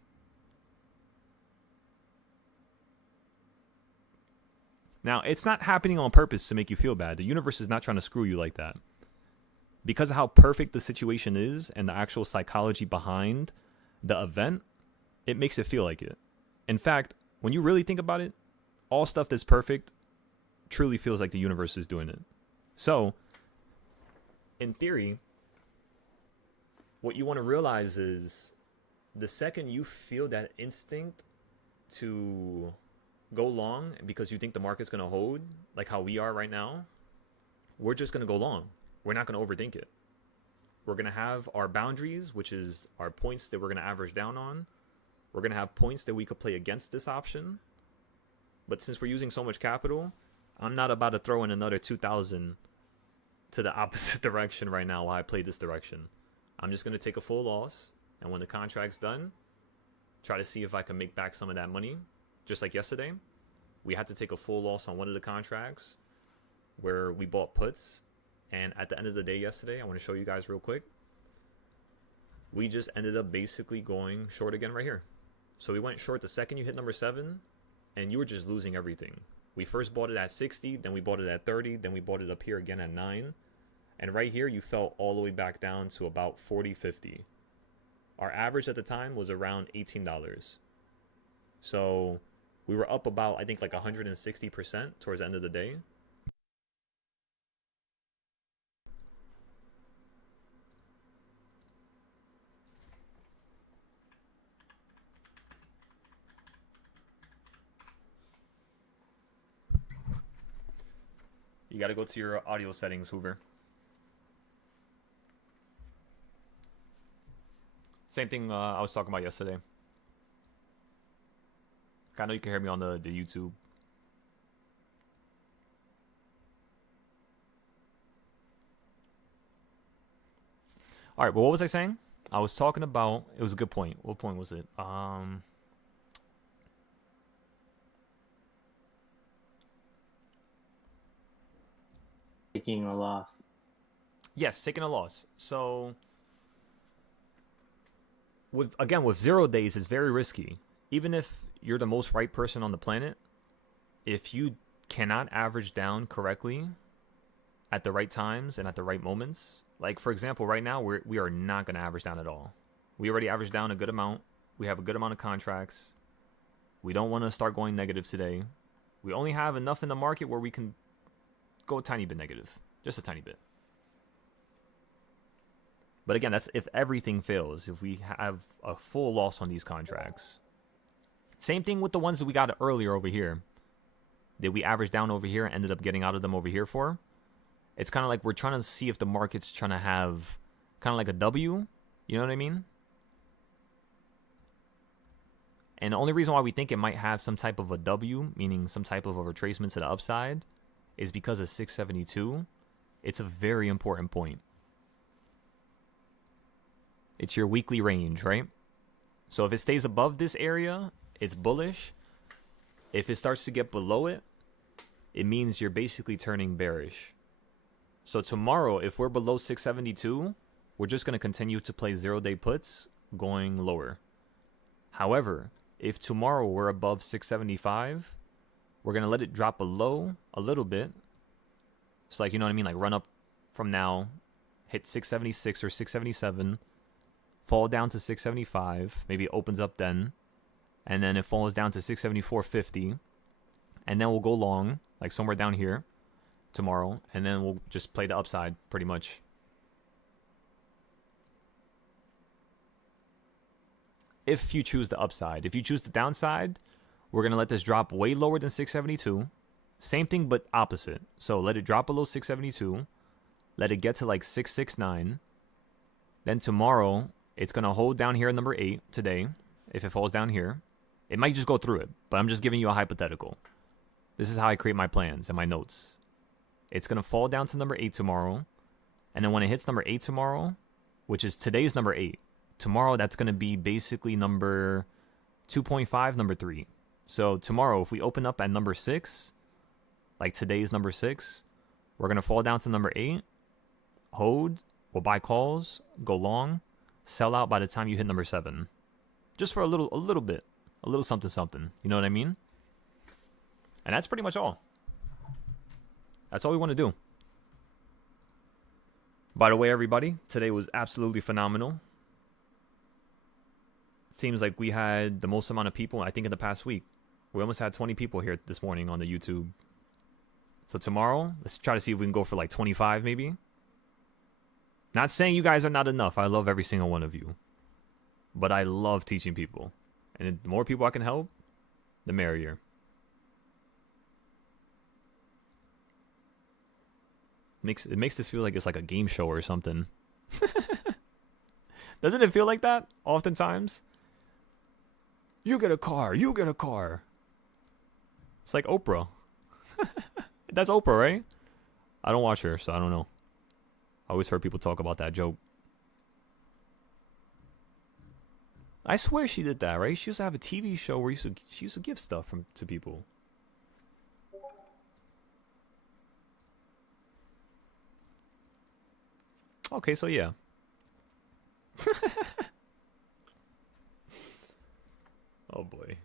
Now, it's not happening on purpose to make you feel bad. The universe is not trying to screw you like that. Because of how perfect the situation is and the actual psychology behind the event, it makes it feel like it. In fact, when you really think about it, all stuff that's perfect truly feels like the universe is doing it. So, in theory, what you want to realize is the second you feel that instinct to go long because you think the market's going to hold, like how we are right now, we're just going to go long. We're not going to overthink it. We're going to have our boundaries, which is our points that we're going to average down on. We're going to have points that we could play against this option. But since we're using so much capital, I'm not about to throw in another 2,000 to the opposite direction right now while I play this direction. I'm just going to take a full loss, and when the contract's done, try to see if I can make back some of that money. Just like yesterday, we had to take a full loss on one of the contracts where we bought puts. And at the end of the day yesterday, I want to show you guys real quick. We just ended up basically going short again right here. So we went short the second you hit number 7, and you were just losing everything. We first bought it at 60, then we bought it at 30, then we bought it up here again at 9. And right here, you fell all the way back down to about 40, 50. Our average at the time was around $18. So we were up about, I think, like 160% towards the end of the day. You got to go to your audio settings, Hoover. Same thing I was talking about yesterday. I know you can hear me on the YouTube. All right, but what was I saying? I was talking about, it was a good point. What point was it? Taking a loss. Yes, taking a loss. So, with 0 days, it's very risky. Even if you're the most right person on the planet, if you cannot average down correctly at the right times and at the right moments, like for example, right now we are not going to average down at all. We already averaged down a good amount. We have a good amount of contracts. We don't want to start going negative today. We only have enough in the market where we can go a tiny bit negative, just a tiny bit. But again, that's if everything fails, if we have a full loss on these contracts. Same thing with the ones that we got earlier over here, that we averaged down over here and ended up getting out of them over here for. It's kind of like we're trying to see if the market's trying to have kind of like a W. You know what I mean? And the only reason why we think it might have some type of a W, meaning some type of a retracement to the upside, is because of 672. It's a very important point. It's your weekly range, right? So if it stays above this area, it's bullish. If it starts to get below it, it means you're basically turning bearish. So tomorrow, if we're below 672, we're just going to continue to play 0-day puts going lower. However, if tomorrow we're above 675, we're going to let it drop below a little bit. So like, you know what I mean? Like run up from now, hit 676 or 677, fall down to 675, maybe it opens up then, and then it falls down to 674.50, and then we'll go long, like somewhere down here tomorrow, and then we'll just play the upside pretty much. If you choose the upside. If you choose the downside, we're going to let this drop way lower than 672. Same thing, but opposite. So let it drop below 672. Let it get to like 669. Then tomorrow, it's going to hold down here at number 8 today. If it falls down here, it might just go through it, but I'm just giving you a hypothetical. This is how I create my plans and my notes. It's going to fall down to number 8 tomorrow. And then when it hits number 8 tomorrow, which is today's number 8, tomorrow that's going to be basically number 2.5, number 3. So tomorrow, if we open up at number 6, like today's number 6, we're going to fall down to number 8, hold, we'll buy calls, go long, sell out by the time you hit number 7. Just for a little bit, a little something something. You know what I mean? And that's pretty much all. That's all we want to do. By the way, everybody, today was absolutely phenomenal. It seems like we had the most amount of people, I think, in the past week. We almost had 20 people here this morning on the YouTube. So tomorrow, let's try to see if we can go for like 25 maybe. Not saying you guys are not enough. I love every single one of you. But I love teaching people. And the more people I can help, the merrier. It makes this feel like it's like a game show or something. Doesn't it feel like that oftentimes? You get a car. You get a car. It's like Oprah. That's Oprah, right? I don't watch her, so I don't know. I always heard people talk about that joke. I swear she did that, right? She used to have a TV show where she used to give stuff to people. Okay, so yeah. Oh boy.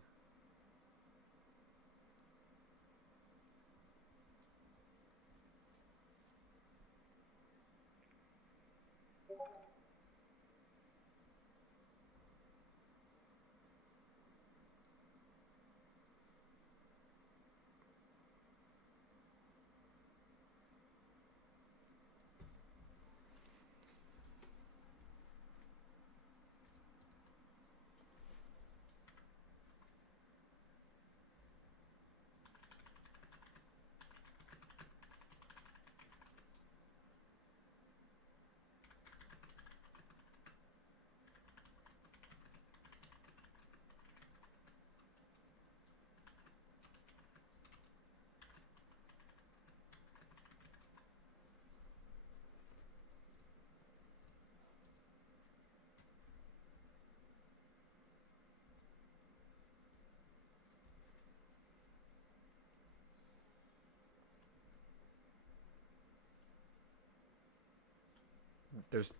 There's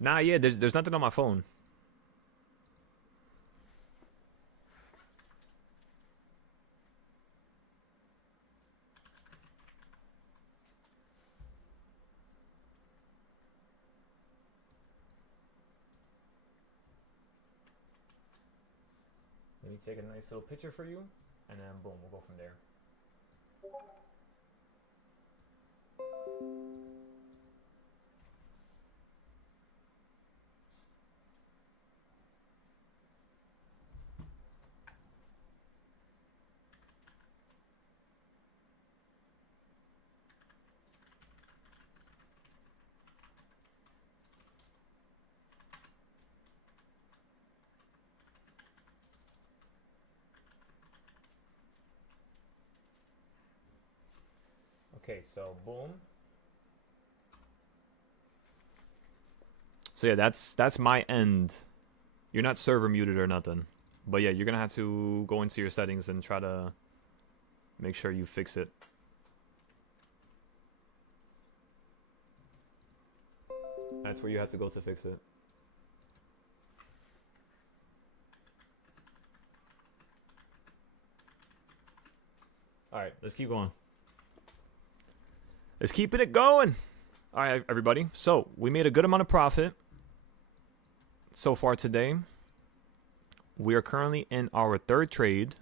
there's nothing on my phone. Let me take a nice little picture for you, and then boom, we'll go from there. Okay, so boom. So yeah, that's my end You're not server muted or nothing. But yeah, you're gonna have to go into your settings and try to make sure you fix it. That's where you have to go to fix it. Alright, let's keep going. Let's keep it going. Alright, everybody. So, we made a good amount of profit so far today. We are currently in our third trade.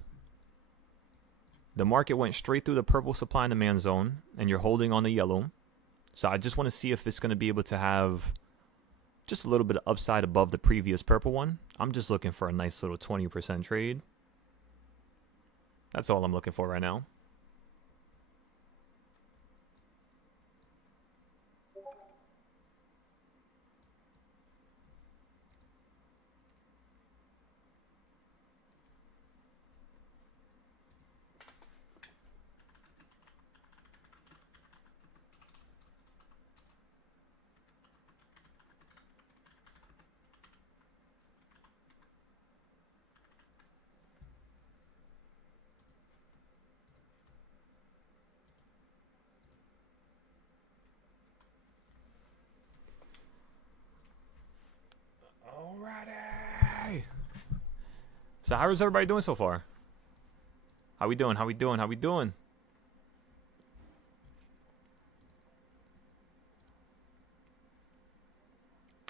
The market went straight through the purple supply and demand zone, and you're holding on the yellow. So I just want to see if it's going to be able to have just a little bit of upside above the previous purple one. I'm just looking for a nice little 20% trade. That's all I'm looking for right now. Alrighty. So how is everybody doing so far? How we doing? How we doing? How we doing?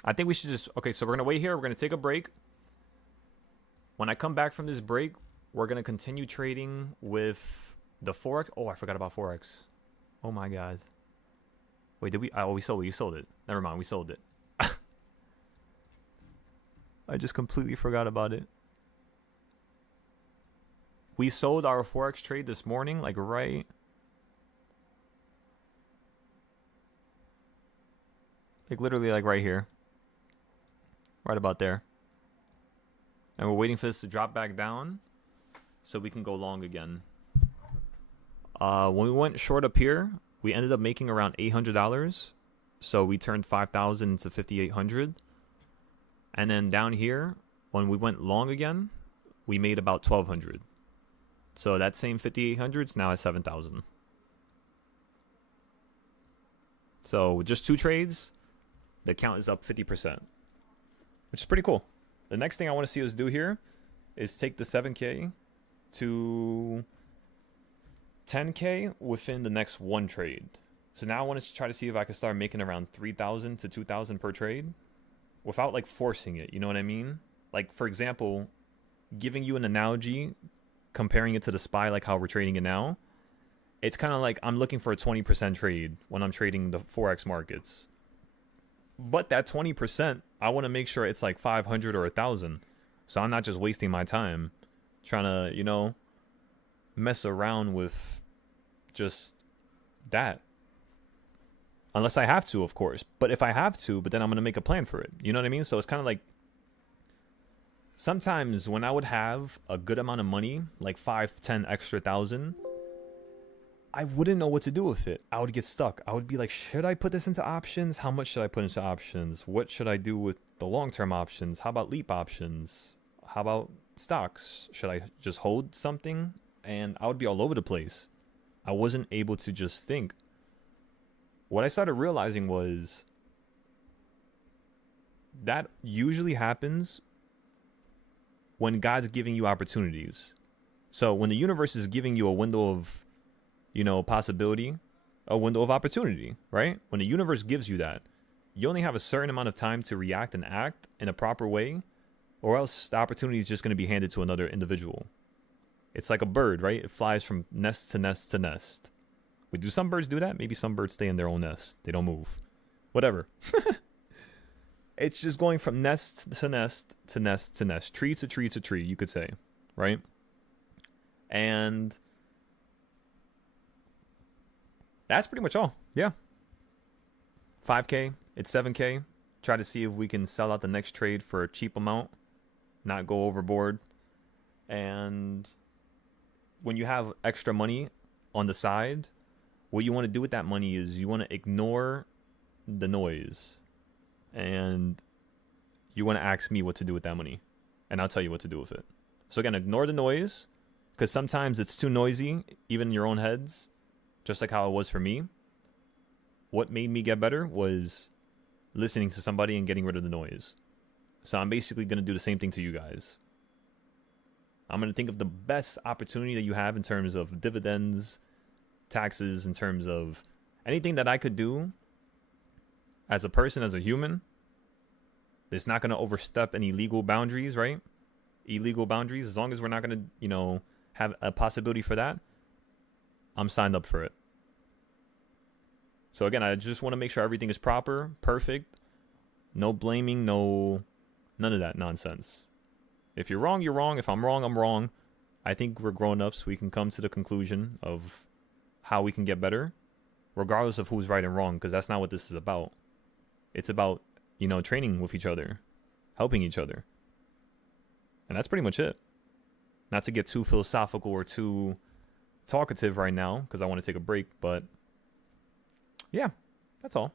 I think we should just... Okay, so we're going to wait here. We're going to take a break. When I come back from this break, we're going to continue trading with the Forex. Oh, I forgot about Forex. Oh, my God. Wait, did we... Oh, we sold it. Never mind, we sold it. I just completely forgot about it. We sold our Forex trade this morning, like right... Like literally like right here. Right about there. And we're waiting for this to drop back down so we can go long again. When we went short up here, we ended up making around $800. So we turned 5,000 to 5,800. And then down here, when we went long again, we made about 1,200. So that same 5,800 is now at 7,000. So with just 2 trades, the count is up 50%, which is pretty cool. The next thing I want to see us do here is take the 7K to 10K within the next 1 trade. So now I want to try to see if I can start making around 3,000 to 2,000 per trade without like forcing it. You know what I mean? Like, for example, giving you an analogy, comparing it to the SPY, like how we're trading it now. It's kind of like I'm looking for a 20% trade when I'm trading the Forex markets. But that 20%, I want to make sure it's like 500 or 1,000. So I'm not just wasting my time trying to, you know, mess around with just that. Unless I have to, of course. But if I have to, but then I'm going to make a plan for it. You know what I mean? So it's kind of like sometimes when I would have a good amount of money, like 5, 10 extra thousand, I wouldn't know what to do with it. I would get stuck. I would be like, should I put this into options? How much should I put into options? What should I do with the long-term options? How about leap options? How about stocks? Should I just hold something? And I would be all over the place. I wasn't able to just think. What I started realizing was that usually happens when God's giving you opportunities. So when the universe is giving you a window of, you know, possibility, a window of opportunity, right? When the universe gives you that, you only have a certain amount of time to react and act in a proper way, or else the opportunity is just going to be handed to another individual. It's like a bird, right? It flies from nest to nest to nest. Do some birds do that? Maybe some birds stay in their own nest. They don't move. Whatever. It's just going from nest to nest to nest to nest. Tree to tree to tree, you could say. Right? And that's pretty much all. Yeah. 5K. It's 7K. Try to see if we can sell out the next trade for a cheap amount. Not go overboard. And when you have extra money on the side, what you want to do with that money is you want to ignore the noise. And you want to ask me what to do with that money. and I'll tell you what to do with it. So again, ignore the noise, because sometimes it's too noisy, even in your own heads, just like how it was for me. What made me get better was listening to somebody and getting rid of the noise. So I'm basically going to do the same thing to you guys. I'm going to think of the best opportunity that you have in terms of dividends, taxes, in terms of anything that I could do as a person, as a human. It's not going to overstep any legal boundaries, right? Illegal boundaries. As long as we're not going to, have a possibility for that, I'm signed up for it. So again, I just want to make sure everything is proper, perfect, no blaming, none of that nonsense. If you're wrong, you're wrong. If I'm wrong, I'm wrong. I think we're grown-ups. We can come to the conclusion of how we can get better, regardless of who's right and wrong, because that's not what this is about. It's about, training with each other, helping each other. And that's pretty much it. Not to get too philosophical or too talkative right now, because I want to take a break, but yeah, that's all.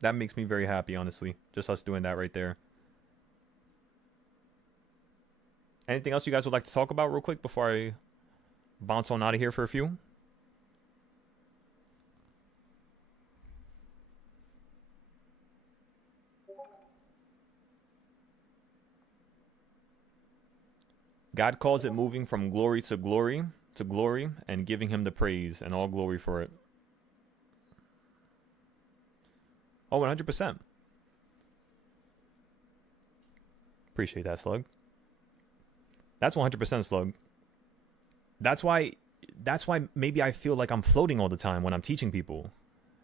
That makes me very happy, honestly. Just us doing that right there. Anything else you guys would like to talk about real quick before I bounce on out of here for a few? God calls it moving from glory to glory and giving him the praise and all glory for it. Oh, 100%. Appreciate that, Slug. That's 100% Slug. That's why maybe I feel like I'm floating all the time when I'm teaching people.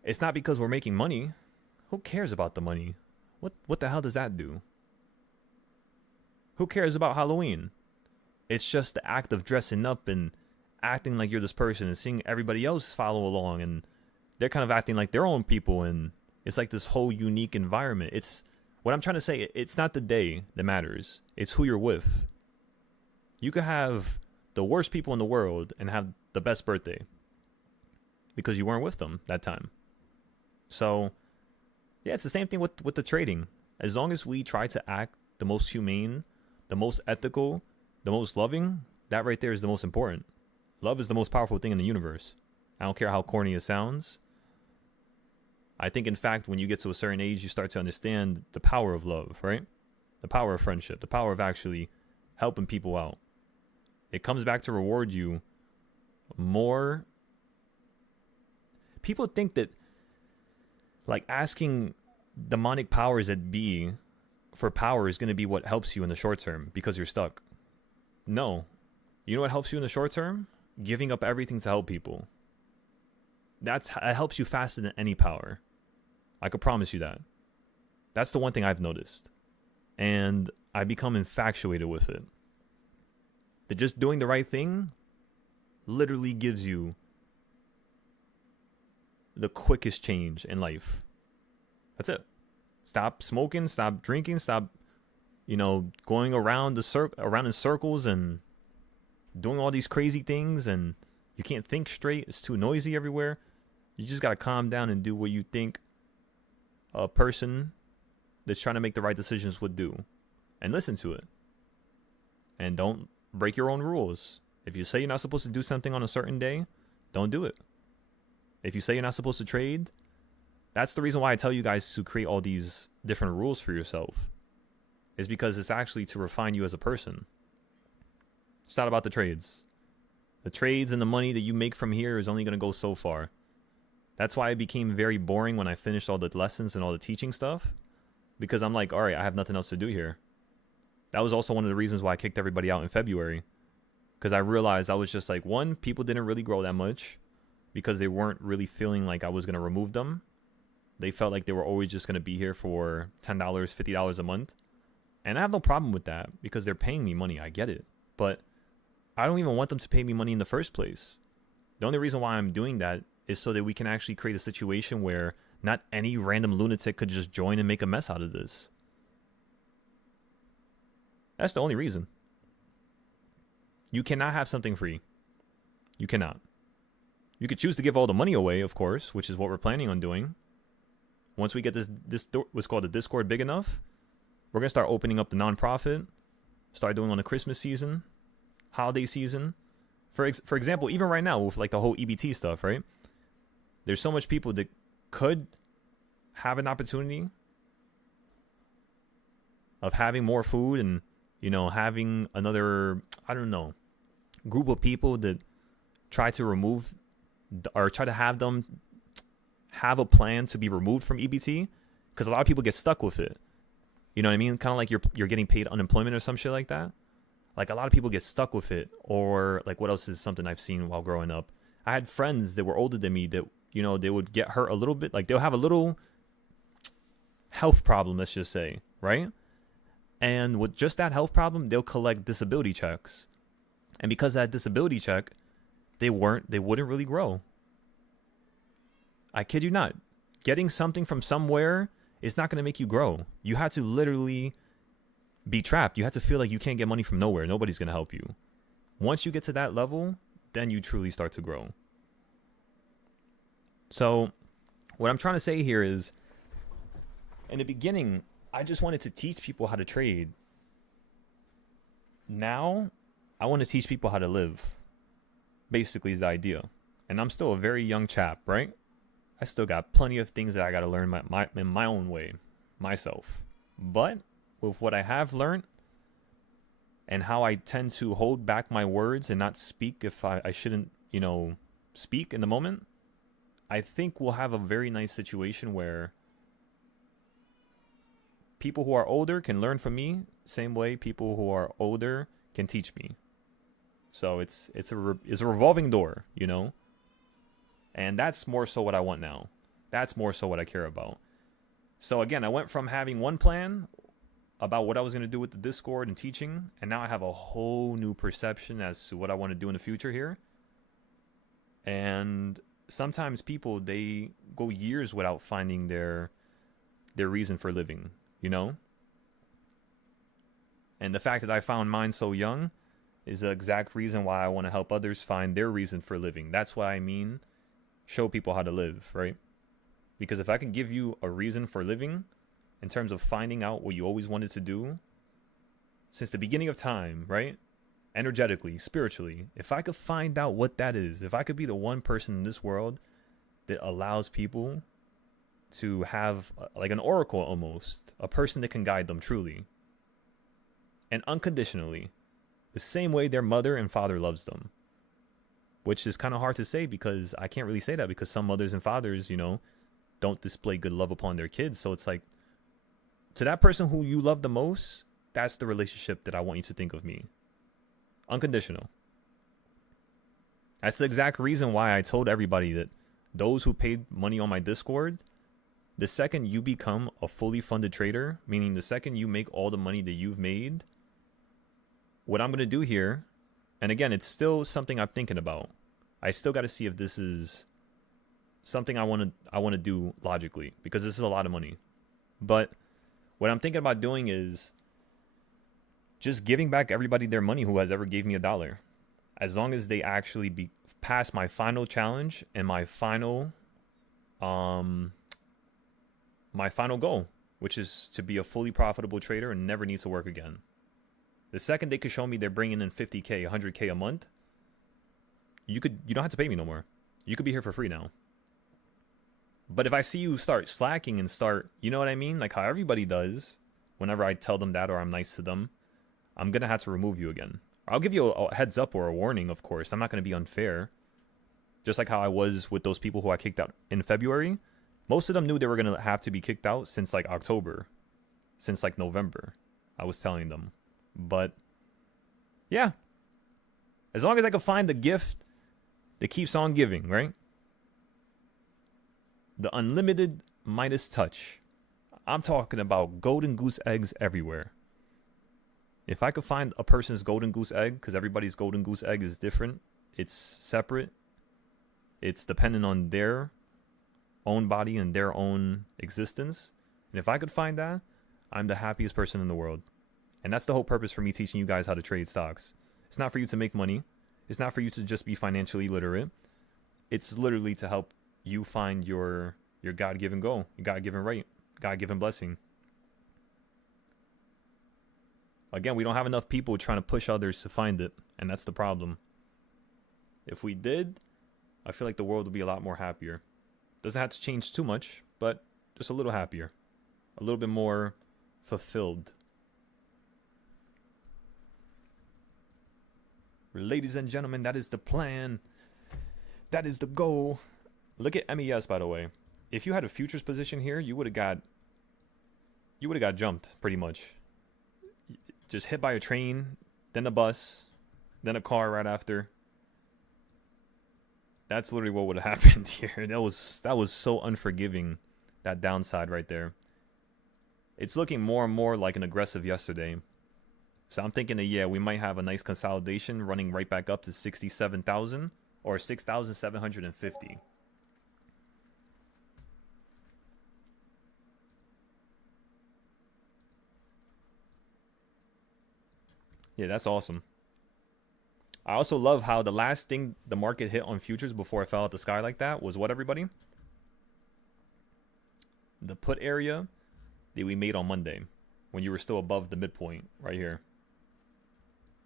It's not because we're making money. Who cares about the money? What the hell does that do? Who cares about Halloween? It's just the act of dressing up and acting like you're this person and seeing everybody else follow along, and they're kind of acting like their own people, and it's like this whole unique environment. It's what I'm trying to say. It's not the day that matters. It's who you're with. You could have the worst people in the world and have the best birthday because you weren't with them that time. So yeah, it's the same thing with the trading. As long as we try to act the most humane, the most ethical, the most loving, that right there is the most important. Love is the most powerful thing in the universe. I don't care how corny it sounds. I think, in fact, when you get to a certain age, you start to understand the power of love, right? The power of friendship, the power of actually helping people out. It comes back to reward you more. People think that, like, asking demonic powers that be for power is going to be what helps you in the short term because you're stuck. No. You know what helps you in the short term? Giving up everything to help people. It helps you faster than any power. I could promise you that. That's the one thing I've noticed. And I become infatuated with it. That just doing the right thing literally gives you the quickest change in life. That's it. Stop smoking, stop drinking, stop going around in circles and doing all these crazy things, and you can't think straight. It's too noisy everywhere. You just got to calm down and do what you think a person that's trying to make the right decisions would do, and listen to it. And don't break your own rules. If you say you're not supposed to do something on a certain day, don't do it. If you say you're not supposed to trade, that's the reason why I tell you guys to create all these different rules for yourself. Is because it's actually to refine you as a person. It's not about the trades. The trades and the money that you make from here is only going to go so far. That's why it became very boring when I finished all the lessons and all the teaching stuff. Because I'm like, all right, I have nothing else to do here. That was also one of the reasons why I kicked everybody out in February. Because I realized I was just like, one, people didn't really grow that much. Because they weren't really feeling like I was going to remove them. They felt like they were always just going to be here for $10, $50 a month. And I have no problem with that because they're paying me money. I get it. But I don't even want them to pay me money in the first place. The only reason why I'm doing that is so that we can actually create a situation where not any random lunatic could just join and make a mess out of this. That's the only reason. You cannot have something free. You cannot. You could choose to give all the money away, of course, which is what we're planning on doing. Once we get this what's called the Discord big enough, we're going to start opening up the nonprofit. start doing on the Christmas season, holiday season. For example, even right now with like the whole EBT stuff, right? There's so much people that could have an opportunity of having more food and, you know, having another, I don't know, group of people that try to remove or try to have them have a plan to be removed from EBT, because a lot of people get stuck with it. You know what I mean? Kind of like you're getting paid unemployment or some shit like that. Like a lot of people get stuck with it. Or like what else is something I've seen while growing up? I had friends that were older than me that, you know, they would get hurt a little bit. Like they'll have a little health problem, let's just say, right? And with just that health problem, they'll collect disability checks. And because of that disability check, they wouldn't really grow. I kid you not. Getting something from somewhere is not going to make you grow. You have to literally be trapped. You have to feel like you can't get money from nowhere. Nobody's going to help you. Once you get to that level, then you truly start to grow. So what I'm trying to say here is, in the beginning, I just wanted to teach people how to trade. Now, I want to teach people how to live. Basically is the idea. And I'm still a very young chap, right? I still got plenty of things that I got to learn in my own way, myself. But with what I have learned and how I tend to hold back my words and not speak if I shouldn't, you know, speak in the moment, I think we'll have a very nice situation where people who are older can learn from me, same way people who are older can teach me. So it's a revolving door, you know? And that's more so what I want now. That's more so what I care about. So again, I went from having one plan about what I was going to do with the Discord and teaching, and now I have a whole new perception as to what I want to do in the future here. And sometimes people, they go years without finding their reason for living, you know? And the fact that I found mine so young is the exact reason why I want to help others find their reason for living. That's what I mean, show people how to live, right? Because if I can give you a reason for living in terms of finding out what you always wanted to do since the beginning of time, right? Energetically, spiritually, if I could find out what that is, if I could be the one person in this world that allows people to have like an oracle almost, a person that can guide them truly and unconditionally, the same way their mother and father loves them. Which is kind of hard to say because I can't really say that because some mothers and fathers, you know, don't display good love upon their kids. So it's like, to that person who you love the most, that's the relationship that I want you to think of me. Unconditional. That's the exact reason why I told everybody that those who paid money on my Discord, the second you become a fully funded trader, meaning the second you make all the money that you've made, what I'm going to do here, and again, it's still something I'm thinking about. I still got to see if this is something I want to do logically, because this is a lot of money. But what I'm thinking about doing is just giving back everybody their money who has ever gave me $1, as long as they actually be past my final challenge and my final goal, which is to be a fully profitable trader and never need to work again. The second they could show me they're bringing in 50K, 100K a month, you don't have to pay me no more. You could be here for free now. But if I see you start slacking and start, you know what I mean? Like how everybody does, whenever I tell them that or I'm nice to them, I'm going to have to remove you again. I'll give you a heads up or a warning, of course. I'm not going to be unfair. Just like how I was with those people who I kicked out in February. Most of them knew they were going to have to be kicked out since like October, since like November. I was telling them. But yeah, as long as I can find the gift that keeps on giving, right? The unlimited Midas touch. I'm talking about golden goose eggs everywhere. If I could find a person's golden goose egg, because everybody's golden goose egg is different, it's separate, it's dependent on their own body and their own existence. And if I could find that, I'm the happiest person in the world. And that's the whole purpose for me teaching you guys how to trade stocks. It's not for you to make money. It's not for you to just be financially literate. It's literally to help you find your God-given goal, your God-given right, God-given blessing. Again, we don't have enough people trying to push others to find it, and that's the problem. If we did, I feel like the world would be a lot more happier. Doesn't have to change too much, but just a little happier. A little bit more fulfilled. Ladies and gentlemen, that is the plan. That is the goal. Look at MES, by the way. If you had a futures position here, you would have got jumped pretty much. Just hit by a train, then a bus, then a car right after. That's literally what would have happened here. That was so unforgiving, that downside right there. It's looking more and more like an aggressive yesterday. So I'm thinking that, yeah, we might have a nice consolidation running right back up to 67,000 or 6,750. Yeah, that's awesome. I also love how the last thing the market hit on futures before it fell out the sky like that was what, everybody? The put area that we made on Monday when you were still above the midpoint right here.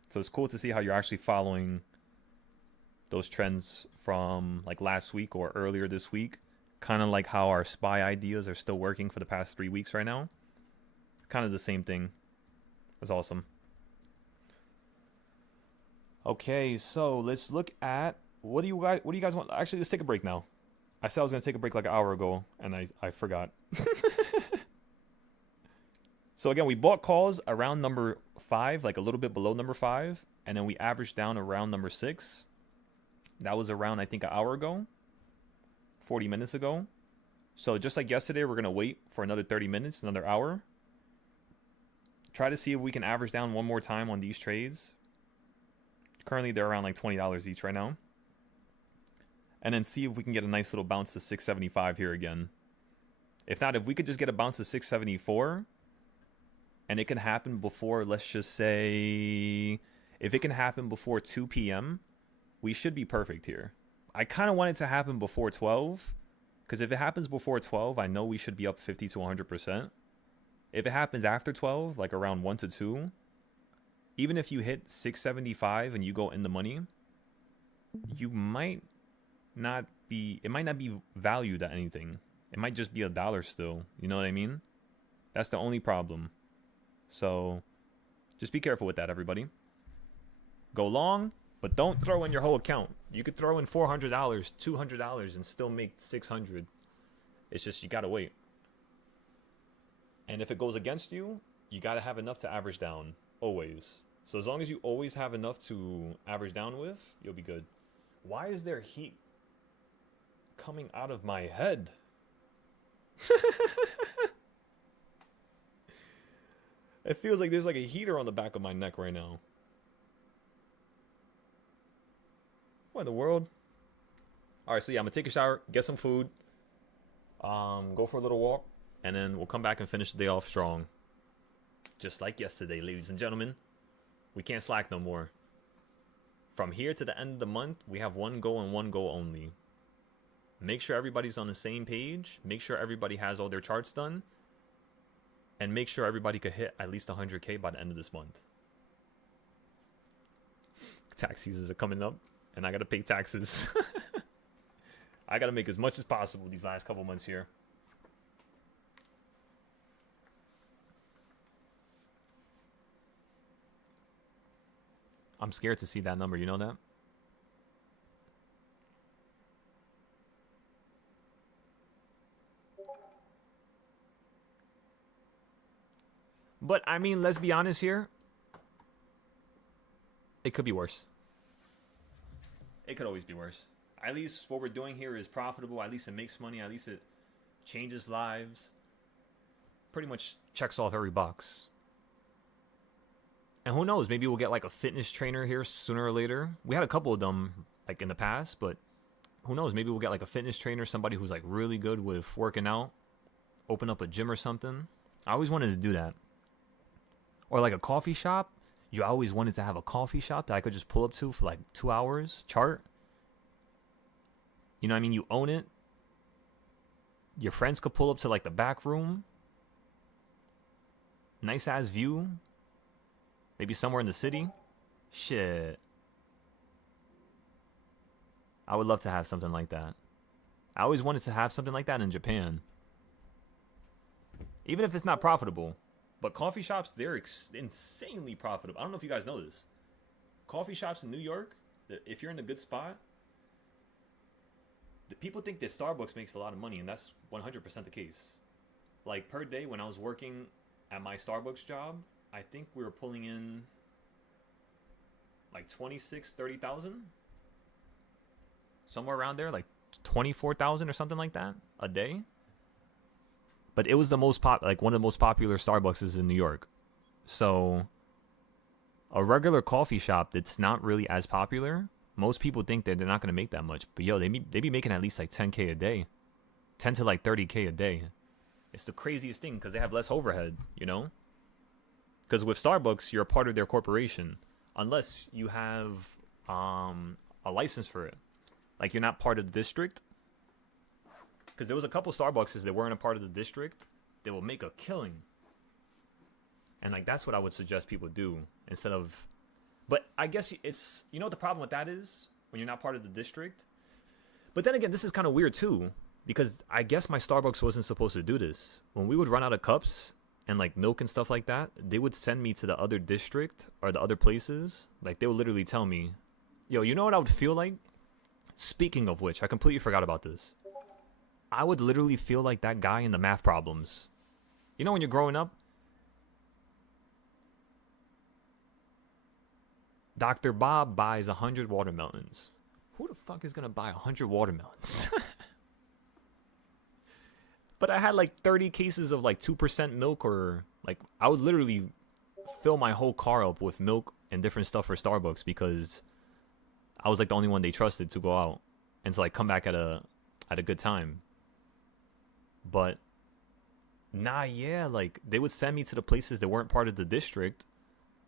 So it's cool to see how you're actually following those trends from like last week or earlier this week. Kind of like how our SPY ideas are still working for the past 3 weeks right now. Kind of the same thing. That's awesome. Okay, so let's look at what do you guys want? Actually, let's take a break now. I said I was gonna take a break like an hour ago, and I forgot. So again, we bought calls around number 5, like a little bit below number 5, and then we averaged down around number 6. That was around, I think, an hour ago, 40 minutes ago. So just like yesterday, we're gonna wait for another 30 minutes, another hour. Try to see if we can average down one more time on these trades. Currently, they're around like $20 each right now. And then see if we can get a nice little bounce to 675 here again. If not, if we could just get a bounce to 674, and it can happen before, let's just say, if it can happen before 2 p.m., we should be perfect here. I kind of want it to happen before 12, because if it happens before 12, I know we should be up 50 to 100%. If it happens after 12, like around 1 to 2, even if you hit 675 and you go in the money, you might not be, it might not be valued at anything. It might just be $1 still. You know what I mean? That's the only problem. So just be careful with that, everybody. Go long, but don't throw in your whole account. You could throw in $400, $200 and still make $600. It's just, you got to wait. And if it goes against you, you got to have enough to average down. Always. So as long as you always have enough to average down with, you'll be good. Why is there heat coming out of my head? It feels like there's like a heater on the back of my neck right now. What in the world? Alright, so yeah, I'm gonna take a shower, get some food, go for a little walk, and then we'll come back and finish the day off strong. Just like yesterday, ladies and gentlemen. We can't slack no more. From here to the end of the month, we have one goal and one goal only. Make sure everybody's on the same page. Make sure everybody has all their charts done. And make sure everybody could hit at least 100K by the end of this month. Tax seasons are coming up, and I gotta pay taxes. I gotta make as much as possible these last couple months here. I'm scared to see that number, you know that? But, I mean, let's be honest here. It could be worse. It could always be worse. At least what we're doing here is profitable. At least it makes money. At least it changes lives. Pretty much checks off every box. And who knows, maybe we'll get like a fitness trainer here sooner or later. We had a couple of them like in the past, but who knows, maybe we'll get like a fitness trainer, somebody who's like really good with working out, open up a gym or something. I always wanted to do that. Or like a coffee shop. You always wanted to have a coffee shop that I could just pull up to for like 2 hours, chart. You know what I mean? You own it. Your friends could pull up to like the back room. Nice ass view. Maybe somewhere in the city. Shit. I would love to have something like that. I always wanted to have something like that in Japan. Even if it's not profitable. But coffee shops, they're insanely profitable. I don't know if you guys know this. Coffee shops in New York, if you're in a good spot, the people think that Starbucks makes a lot of money, and that's 100% the case. Like, per day, when I was working at my Starbucks job, I think we were pulling in like 30,000. Somewhere around there, like 24,000 or something like that a day. But it was the most one of the most popular Starbucks in New York. So a regular coffee shop that's not really as popular, most people think that they're not going to make that much. But yo, they be making at least like 10K a day. 10 to like 30K a day. It's the craziest thing because they have less overhead, you know? Because with Starbucks, you're a part of their corporation. Unless you have a license for it. Like you're not part of the district. Because there was a couple Starbucks that weren't a part of the district. They will make a killing. And like that's what I would suggest people do instead of. But I guess it's, you know what the problem with that is when you're not part of the district. But then again, this is kind of weird too, because I guess my Starbucks wasn't supposed to do this. When we would run out of cups and like milk and stuff like that, they would send me to the other district or the other places. Like they would literally tell me, yo, you know what I would feel like? Speaking of which, I completely forgot about this. I would literally feel like that guy in the math problems. You know when you're growing up? Dr. Bob buys 100 watermelons. Who the fuck is going to buy 100 watermelons? But I had like 30 cases of like 2% milk, or like I would literally fill my whole car up with milk and different stuff for Starbucks because I was like the only one they trusted to go out and to like come back at a good time. But like they would send me to the places that weren't part of the district,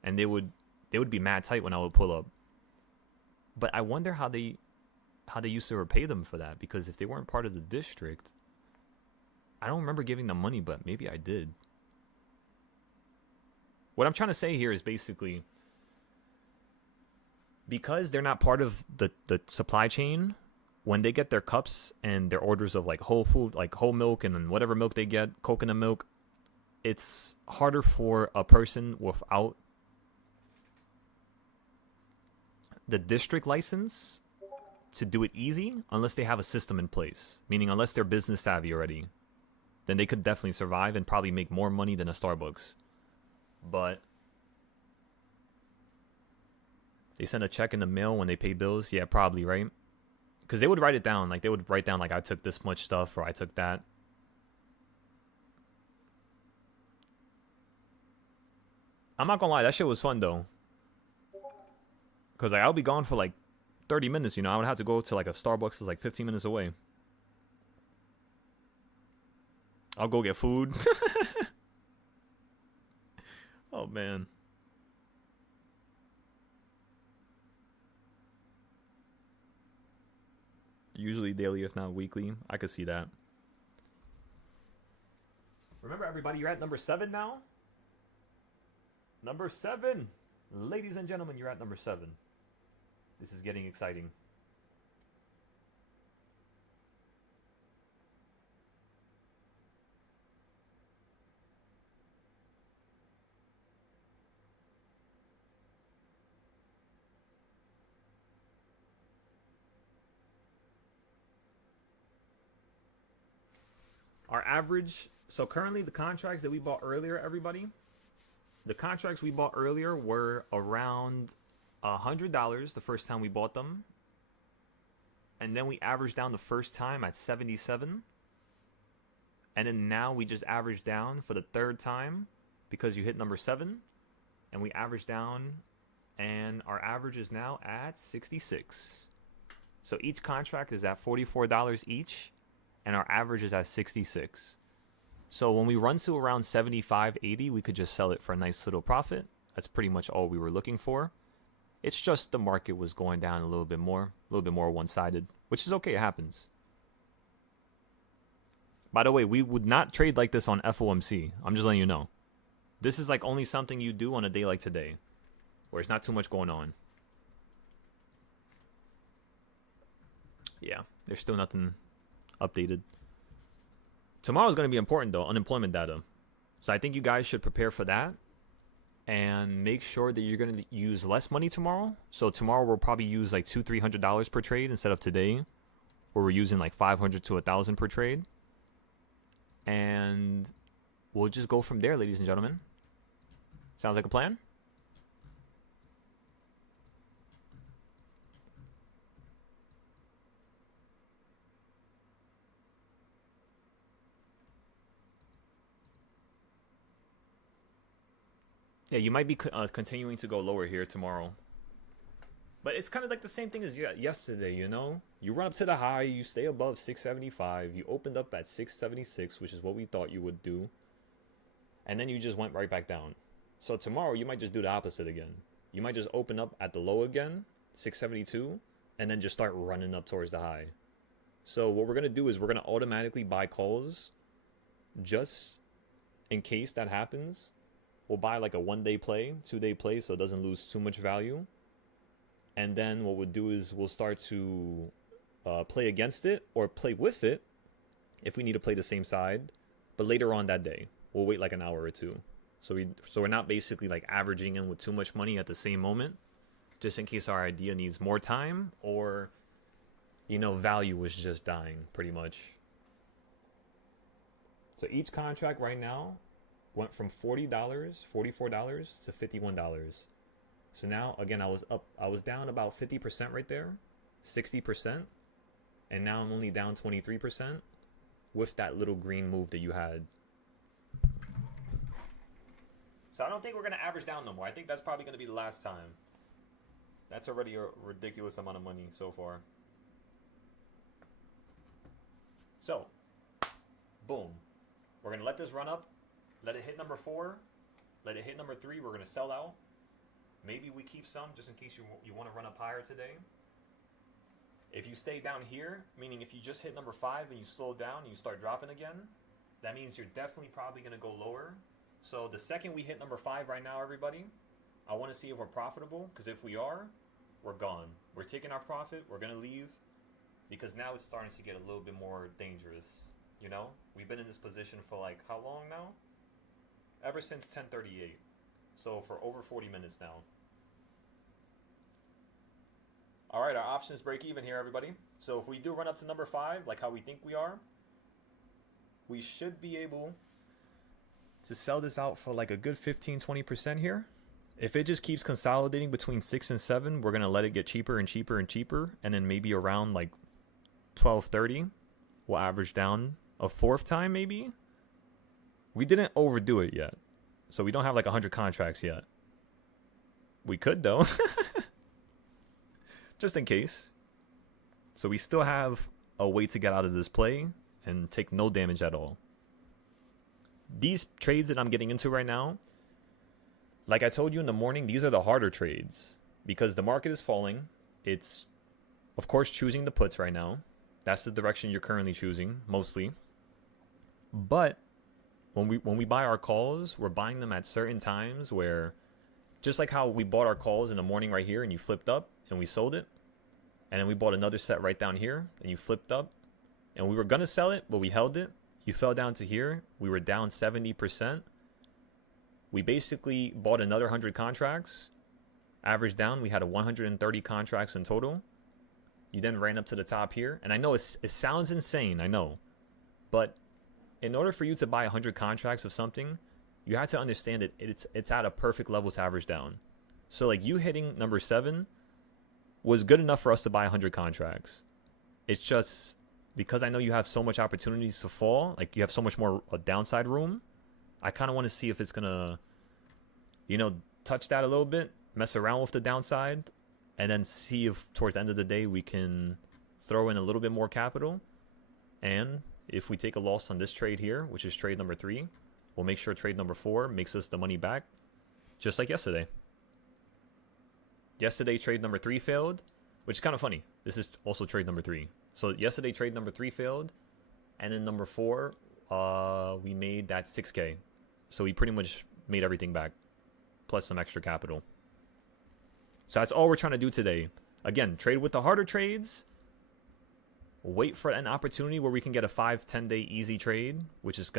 and they would be mad tight when I would pull up. But I wonder how they used to repay them for that, because if they weren't part of the district, I don't remember giving them money, but maybe I did. What I'm trying to say here is basically, because they're not part of the supply chain, when they get their cups and their orders of like whole food, like whole milk and whatever milk they get, coconut milk, it's harder for a person without the district license to do it easy unless they have a system in place. Meaning unless they're business savvy already, then they could definitely survive and probably make more money than a Starbucks. But they send a check in the mail when they pay bills. Yeah, probably, right? Because they would write it down. Like, they would write down, like, I took this much stuff or I took that. I'm not gonna lie, that shit was fun, though. Because like, I'll be gone for, like, 30 minutes, you know? I would have to go to, like, a Starbucks that's, like, 15 minutes away. I'll go get food. Oh, man. Usually daily, if not weekly. I could see that. Remember, everybody, you're at number 7 now? Number 7. Ladies and gentlemen, you're at number 7. This is getting exciting. Our average, so currently the contracts that we bought earlier, everybody, the contracts we bought earlier were around $100 the first time we bought them. And then we averaged down the first time at 77. And then now we just averaged down for the third time because you hit number 7. And we averaged down, and our average is now at 66. So each contract is at $44 each. And our average is at 66. So when we run to around 75, 80, we could just sell it for a nice little profit. That's pretty much all we were looking for. It's just the market was going down a little bit more one-sided, which is okay, it happens. By the way, we would not trade like this on FOMC. I'm just letting you know. This is like only something you do on a day like today. where it's not too much going on. Yeah, there's still nothing updated. Tomorrow's going to be important, though, unemployment data. So I think you guys should prepare for that and make sure that you're going to use less money tomorrow. So tomorrow we'll probably use like $200-300 per trade instead of today, where we're using like $500 to $1,000 per trade. And we'll just go from there, ladies and gentlemen. Sounds like a plan? Yeah, you might be continuing to go lower here tomorrow. But it's kind of like the same thing as yesterday, you know? You run up to the high, you stay above 675, you opened up at 676, which is what we thought you would do. And then you just went right back down. So tomorrow, you might just do the opposite again. You might just open up at the low again, 672, and then just start running up towards the high. So what we're going to do is we're going to automatically buy calls just in case that happens. We'll buy like a 1-day play, 2-day play, so it doesn't lose too much value. And then what we'll do is we'll start to play against it or play with it if we need to play the same side. But later on that day, we'll wait like an hour or two. So we're not basically like averaging in with too much money at the same moment, just in case our idea needs more time or, you know, value was just dying pretty much. So each contract right now went from $40, $44 to $51. So now, again, I was down about 50% right there, 60%, and now I'm only down 23% with that little green move that you had. So I don't think we're going to average down no more. I think that's probably going to be the last time. That's already a ridiculous amount of money so far. So, boom. We're going to let this run up. Let it hit number 4. Let it hit number 3. We're going to sell out. Maybe we keep some just in case you want to run up higher today. If you stay down here, meaning if you just hit number 5 and you slow down and you start dropping again, that means you're definitely probably going to go lower. So the second we hit number 5 right now, everybody, I want to see if we're profitable, because if we are, we're gone. We're taking our profit. We're going to leave, because now it's starting to get a little bit more dangerous. You know, we've been in this position for like how long now? Ever since 10:38. So for over 40 minutes now. All right, our options break even here, everybody. So if we do run up to number 5, like how we think we are, we should be able to sell this out for like a good 15-20% here. If it just keeps consolidating between 6 and 7, we're going to let it get cheaper and cheaper and cheaper. And then maybe around like 12:30, we'll average down a 4th time maybe. We didn't overdo it yet. So we don't have like 100 contracts yet. We could though. Just in case. So we still have a way to get out of this play and take no damage at all. These trades that I'm getting into right now, like I told you in the morning, these are the harder trades because the market is falling. It's, of course, choosing the puts right now. That's the direction you're currently choosing, mostly. But when we buy our calls, we're buying them at certain times where, just like how we bought our calls in the morning right here and you flipped up and we sold it, and then we bought another set right down here and you flipped up, and we were going to sell it, but we held it. You fell down to here. We were down 70%. We basically bought another 100 contracts. Average down, we had 130 contracts in total. You then ran up to the top here. And I know it sounds insane, I know. But in order for you to buy 100 contracts of something, you had to understand that it's at a perfect level to average down. So like you hitting number 7 was good enough for us to buy 100 contracts. It's just because I know you have so much opportunities to fall, like you have so much more downside room, I kind of want to see if it's going to, you know, touch that a little bit, mess around with the downside, and then see if towards the end of the day we can throw in a little bit more capital. And if we take a loss on this trade here, which is trade number 3, we'll make sure trade number 4 makes us the money back, just like yesterday. Yesterday, trade number 3 failed, which is kind of funny. This is also trade number 3. So yesterday, trade number 3 failed, and then number 4, we made that 6K. So we pretty much made everything back, plus some extra capital. So that's all we're trying to do today. Again, trade with the harder trades. Wait for an opportunity where we can get a 5-10 day easy trade, which is going to